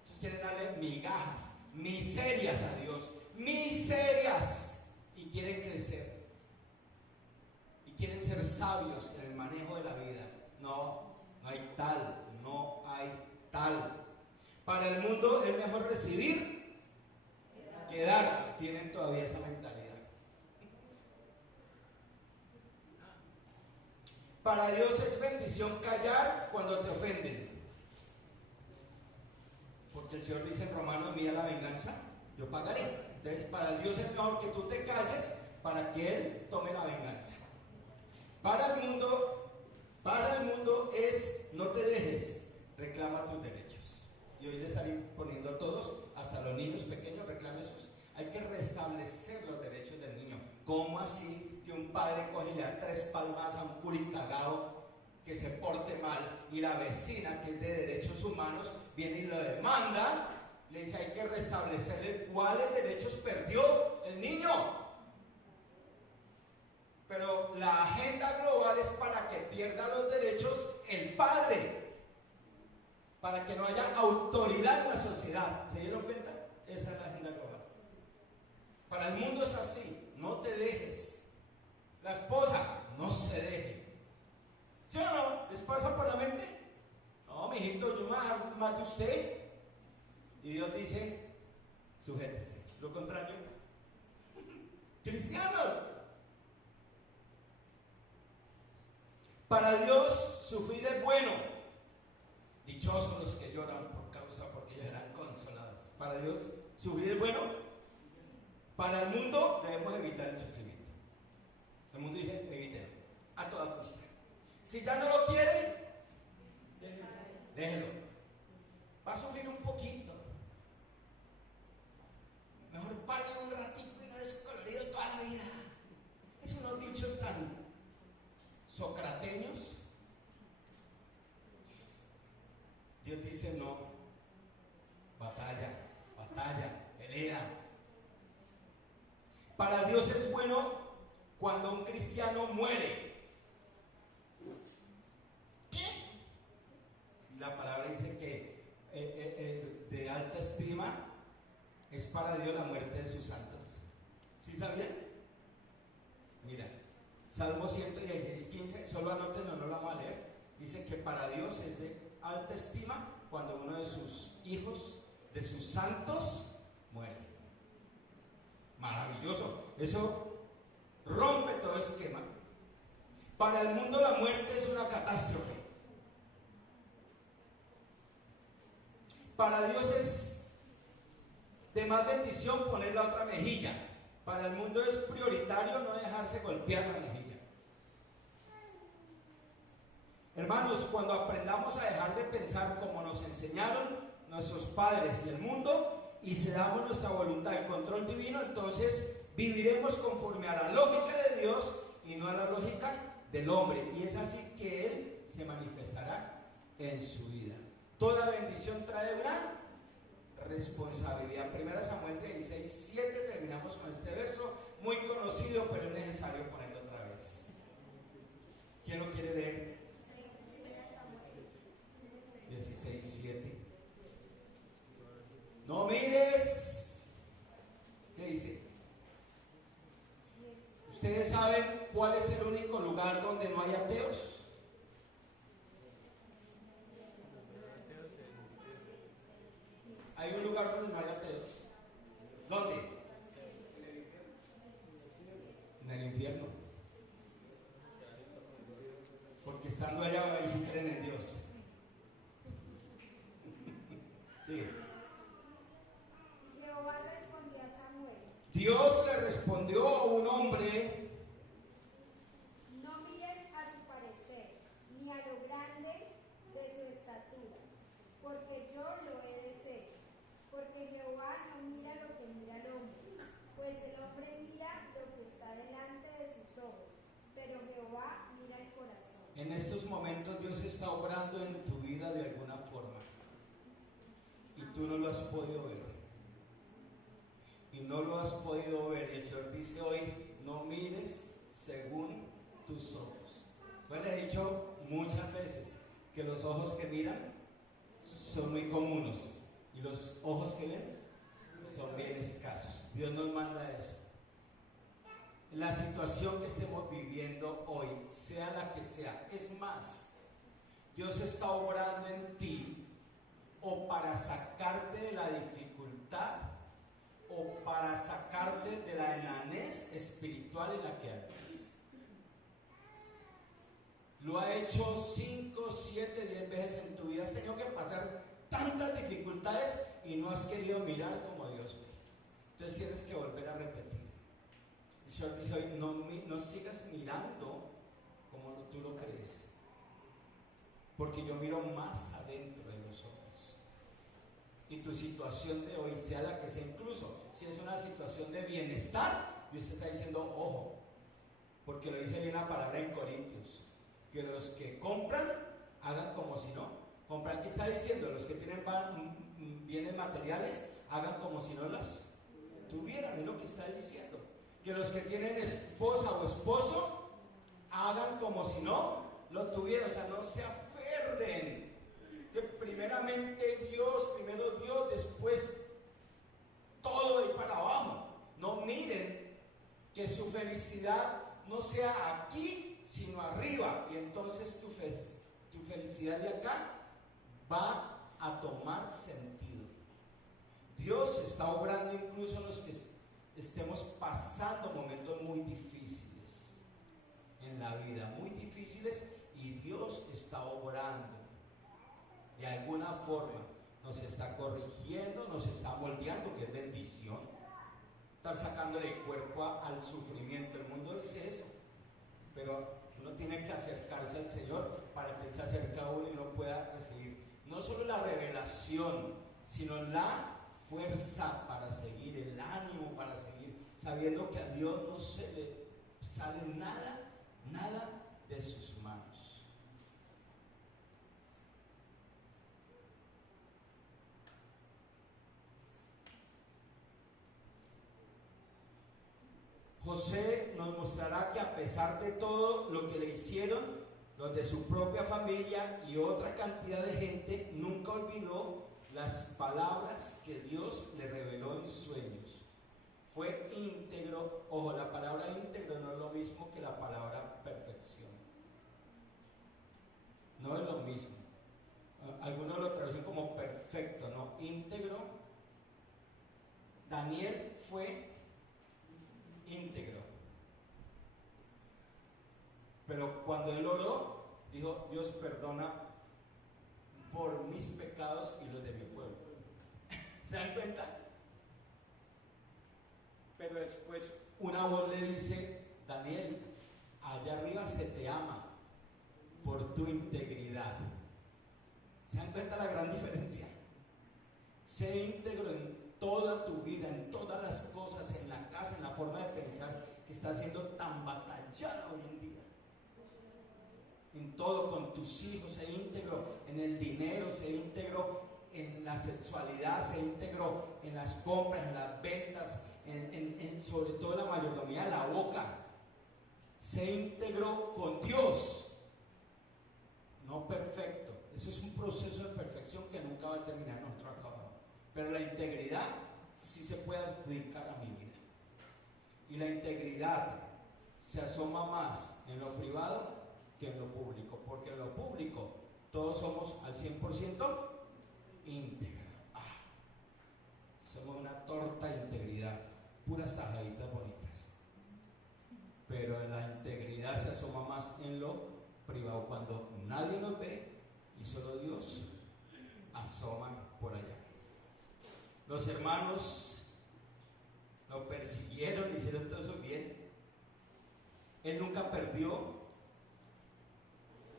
Muchos quieren darle migajas, miserias a Dios. Miserias. Y quieren crecer. Y quieren ser sabios en el manejo de la vida. No hay tal. No hay tal. Para el mundo es mejor recibir que dar. Tienen todavía esa mentalidad. Para Dios es bendición bendición callar cuando te ofenden. Porque el Señor dice en Romanos, mía la venganza, yo pagaré. Entonces para Dios es mejor que tú te calles para que Él tome la venganza. Para el mundo es no te dejes, reclama tus derechos. Y hoy le estaré poniendo a todos, hasta los niños pequeños, reclame sus. Hay que restablecer los derechos del niño. ¿Cómo así que un padre coge y le da 3 palmas a un culicagado que se porte mal y la vecina, que es de derechos humanos, viene y lo demanda? Le dice, hay que restablecerle cuáles derechos perdió el niño. Pero la agenda global es para que pierda los derechos el padre, para que no haya autoridad en la sociedad. ¿Se dieron cuenta? Esa es la agenda global. Para el mundo es así, no te dejes. La esposa, no se deje. ¿Sí o no? ¿Les pasa por la mente? No, mijito, yo más de usted. Y Dios dice, sujétese. Lo contrario, cristianos. Para Dios sufrir es bueno. Dichosos los que lloran por causa, porque ellos serán consolados. Para Dios sufrir es bueno. Para el mundo debemos evitar el sufrimiento. El mundo dice, evítelo, a toda costa. Si ya no lo quiere, déjelo. Va a sufrir un poquito. Mejor pague un ratito y no descolorido toda la vida. Es unos dichos tan socrateños. Dios dice no. Batalla, pelea. Para Dios es bueno cuando un cristiano muere. ¿Qué? Si la palabra dice que de alta estima es para Dios la muerte de sus santos. ¿Sí sabían? Mira, Salmo 116, 15, solo anótenlo, no lo vamos a leer. Dice que para Dios es de alta estima cuando uno de sus hijos, de sus santos, muere. Maravilloso. Eso rompe todo esquema. Para el mundo la muerte es una catástrofe. Para Dios es de más bendición poner la otra mejilla. Para el mundo es prioritario no dejarse golpear la mejilla. Hermanos, cuando aprendamos a dejar de pensar como nos enseñaron nuestros padres y el mundo, y cedamos nuestra voluntad al control divino, entonces viviremos conforme a la lógica de Dios y no a la lógica del hombre. Y es así que Él se manifestará en su vida. Toda bendición trae gran responsabilidad. 1 Samuel 16, 7, terminamos con este verso, muy conocido, pero es necesario ponerlo otra vez. ¿Quién lo quiere leer? 16, 7. No mires. ¿Qué dice? ¿Ustedes saben cuál es el único lugar donde no hay ateos? Hay un lugar donde no hay ateos. ¿Dónde? En el infierno. Porque estando allá ahí sí creen en Dios. Sí. Jehová respondió a Samuel: Dios le respondió a un hombre: no mires a su parecer, ni a lo grande de su estatura, porque yo lo he de ser. Porque Jehová no mira lo que mira el hombre, pues el hombre mira lo que está delante de sus ojos, pero Jehová mira el corazón. En estos momentos Dios está obrando en tu vida de alguna forma y tú no lo has podido ver. Y no lo has podido ver. Y el Señor dice hoy: no mires según tus ojos. Bueno, he dicho muchas veces que los ojos que miran son muy comunes y los ojos que ven son bien escasos. Dios nos manda eso. La situación que estemos viviendo hoy, sea la que sea, es más, Dios está obrando en ti o para sacarte de la dificultad o para sacarte de la enanez espiritual en la que andas. Lo ha hecho 5, 7, 10 veces en tu vida. Has tenido que pasar tantas dificultades y no has querido mirar como Dios ve. Entonces tienes que volver a repetir. El Señor dice hoy, no sigas mirando como tú lo crees, porque yo miro más adentro de los ojos. Y tu situación de hoy, sea la que sea, incluso si es una situación de bienestar, Dios te está diciendo, ojo, porque lo dice bien la palabra en Corintios, que los que compran hagan como si no. Compran, aquí está diciendo, los que tienen bienes materiales hagan como si no los tuvieran, es lo que está diciendo. Que los que tienen esposa o esposo hagan como si no lo tuvieran, o sea, no se aferren. Que primeramente Dios, primero Dios, después todo de ahí para abajo. No miren que su felicidad no sea aquí, sino arriba, y entonces tu felicidad de acá va a tomar sentido. Dios está obrando incluso en los que estemos pasando momentos muy difíciles en la vida, muy difíciles, y Dios está obrando de alguna forma, nos está corrigiendo, nos está moldeando, que es bendición. Estar sacándole cuerpo al sufrimiento, el mundo dice eso, pero uno tiene que acercarse al Señor para que Él se acerque a uno y uno pueda recibir no solo la revelación, sino la fuerza para seguir, el ánimo para seguir, sabiendo que a Dios no se le sale nada de sus manos. José nos mostrará que a pesar de todo lo que le hicieron los de su propia familia y otra cantidad de gente, nunca olvidó las palabras que Dios le reveló en sueños. Fue íntegro. Ojo, la palabra íntegro no es lo mismo que la palabra perfección. No es lo mismo. Algunos lo traducen como perfecto, no, íntegro. Daniel fue íntegro, pero cuando él oró, dijo: Dios, perdona por mis pecados y los de mi pueblo. ¿Se dan cuenta? Pero después una voz le dice: Daniel, allá arriba se te ama por tu integridad. ¿Se dan cuenta la gran diferencia? Sé íntegro en toda tu vida, en todas las cosas, en la casa, en la forma de pensar que está siendo tan batallada hoy en día. En todo, con tus hijos, sé íntegro en el dinero, sé íntegro en la sexualidad, sé íntegro en las compras, en las ventas, sobre todo en la mayordomía de la boca. Sé íntegro con Dios, no perfecto. Eso es un proceso de perfección que nunca va a terminar, nosotros acabamos. Pero la integridad sí se puede adjudicar a mi vida. Y la integridad se asoma más en lo privado que en lo público, porque en lo público todos somos al 100% íntegros. Somos una torta de integridad, puras tajaditas bonitas. Pero la integridad se asoma más en lo privado, cuando nadie nos ve y solo Dios asoma por allá. Los hermanos lo persiguieron, le hicieron todo eso bien. Él nunca perdió,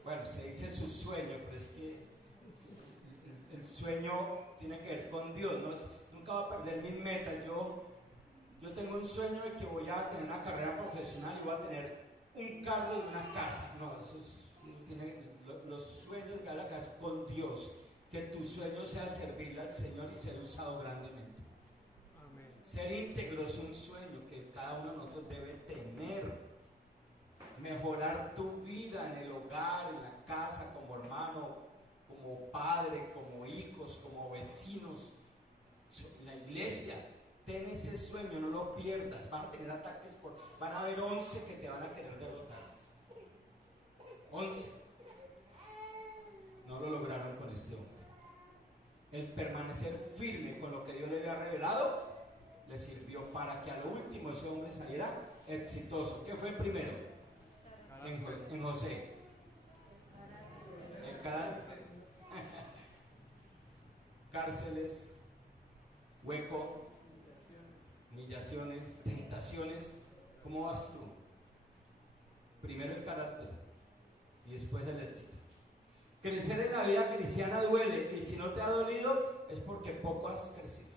bueno, se dice su sueño, pero es que el sueño tiene que ver con Dios, ¿no? Nunca va a perder mis metas. Yo tengo un sueño de que voy a tener una carrera profesional y voy a tener un carro y una casa. No, los sueños de la casa con Dios. Que tu sueño sea servirle al Señor y ser usado grandemente. Amén. Ser íntegro es un sueño que cada uno de nosotros debe tener. Mejorar tu vida en el hogar, en la casa, como hermano, como padre, como hijos, como vecinos, en la iglesia. Ten ese sueño, no lo pierdas. Vas a tener ataques, van a haber 11 que te van a querer derrotar. 11. No lo lograron con este hombre. El permanecer firme con lo que Dios le había revelado le sirvió para que a lo último ese hombre saliera exitoso. ¿Qué fue el primero? En José. carácter. Cárceles, hueco, humillaciones, tentaciones. ¿Cómo vas tú? Primero el carácter y después el éxito. Crecer en la vida cristiana duele, y si no te ha dolido es porque poco has crecido.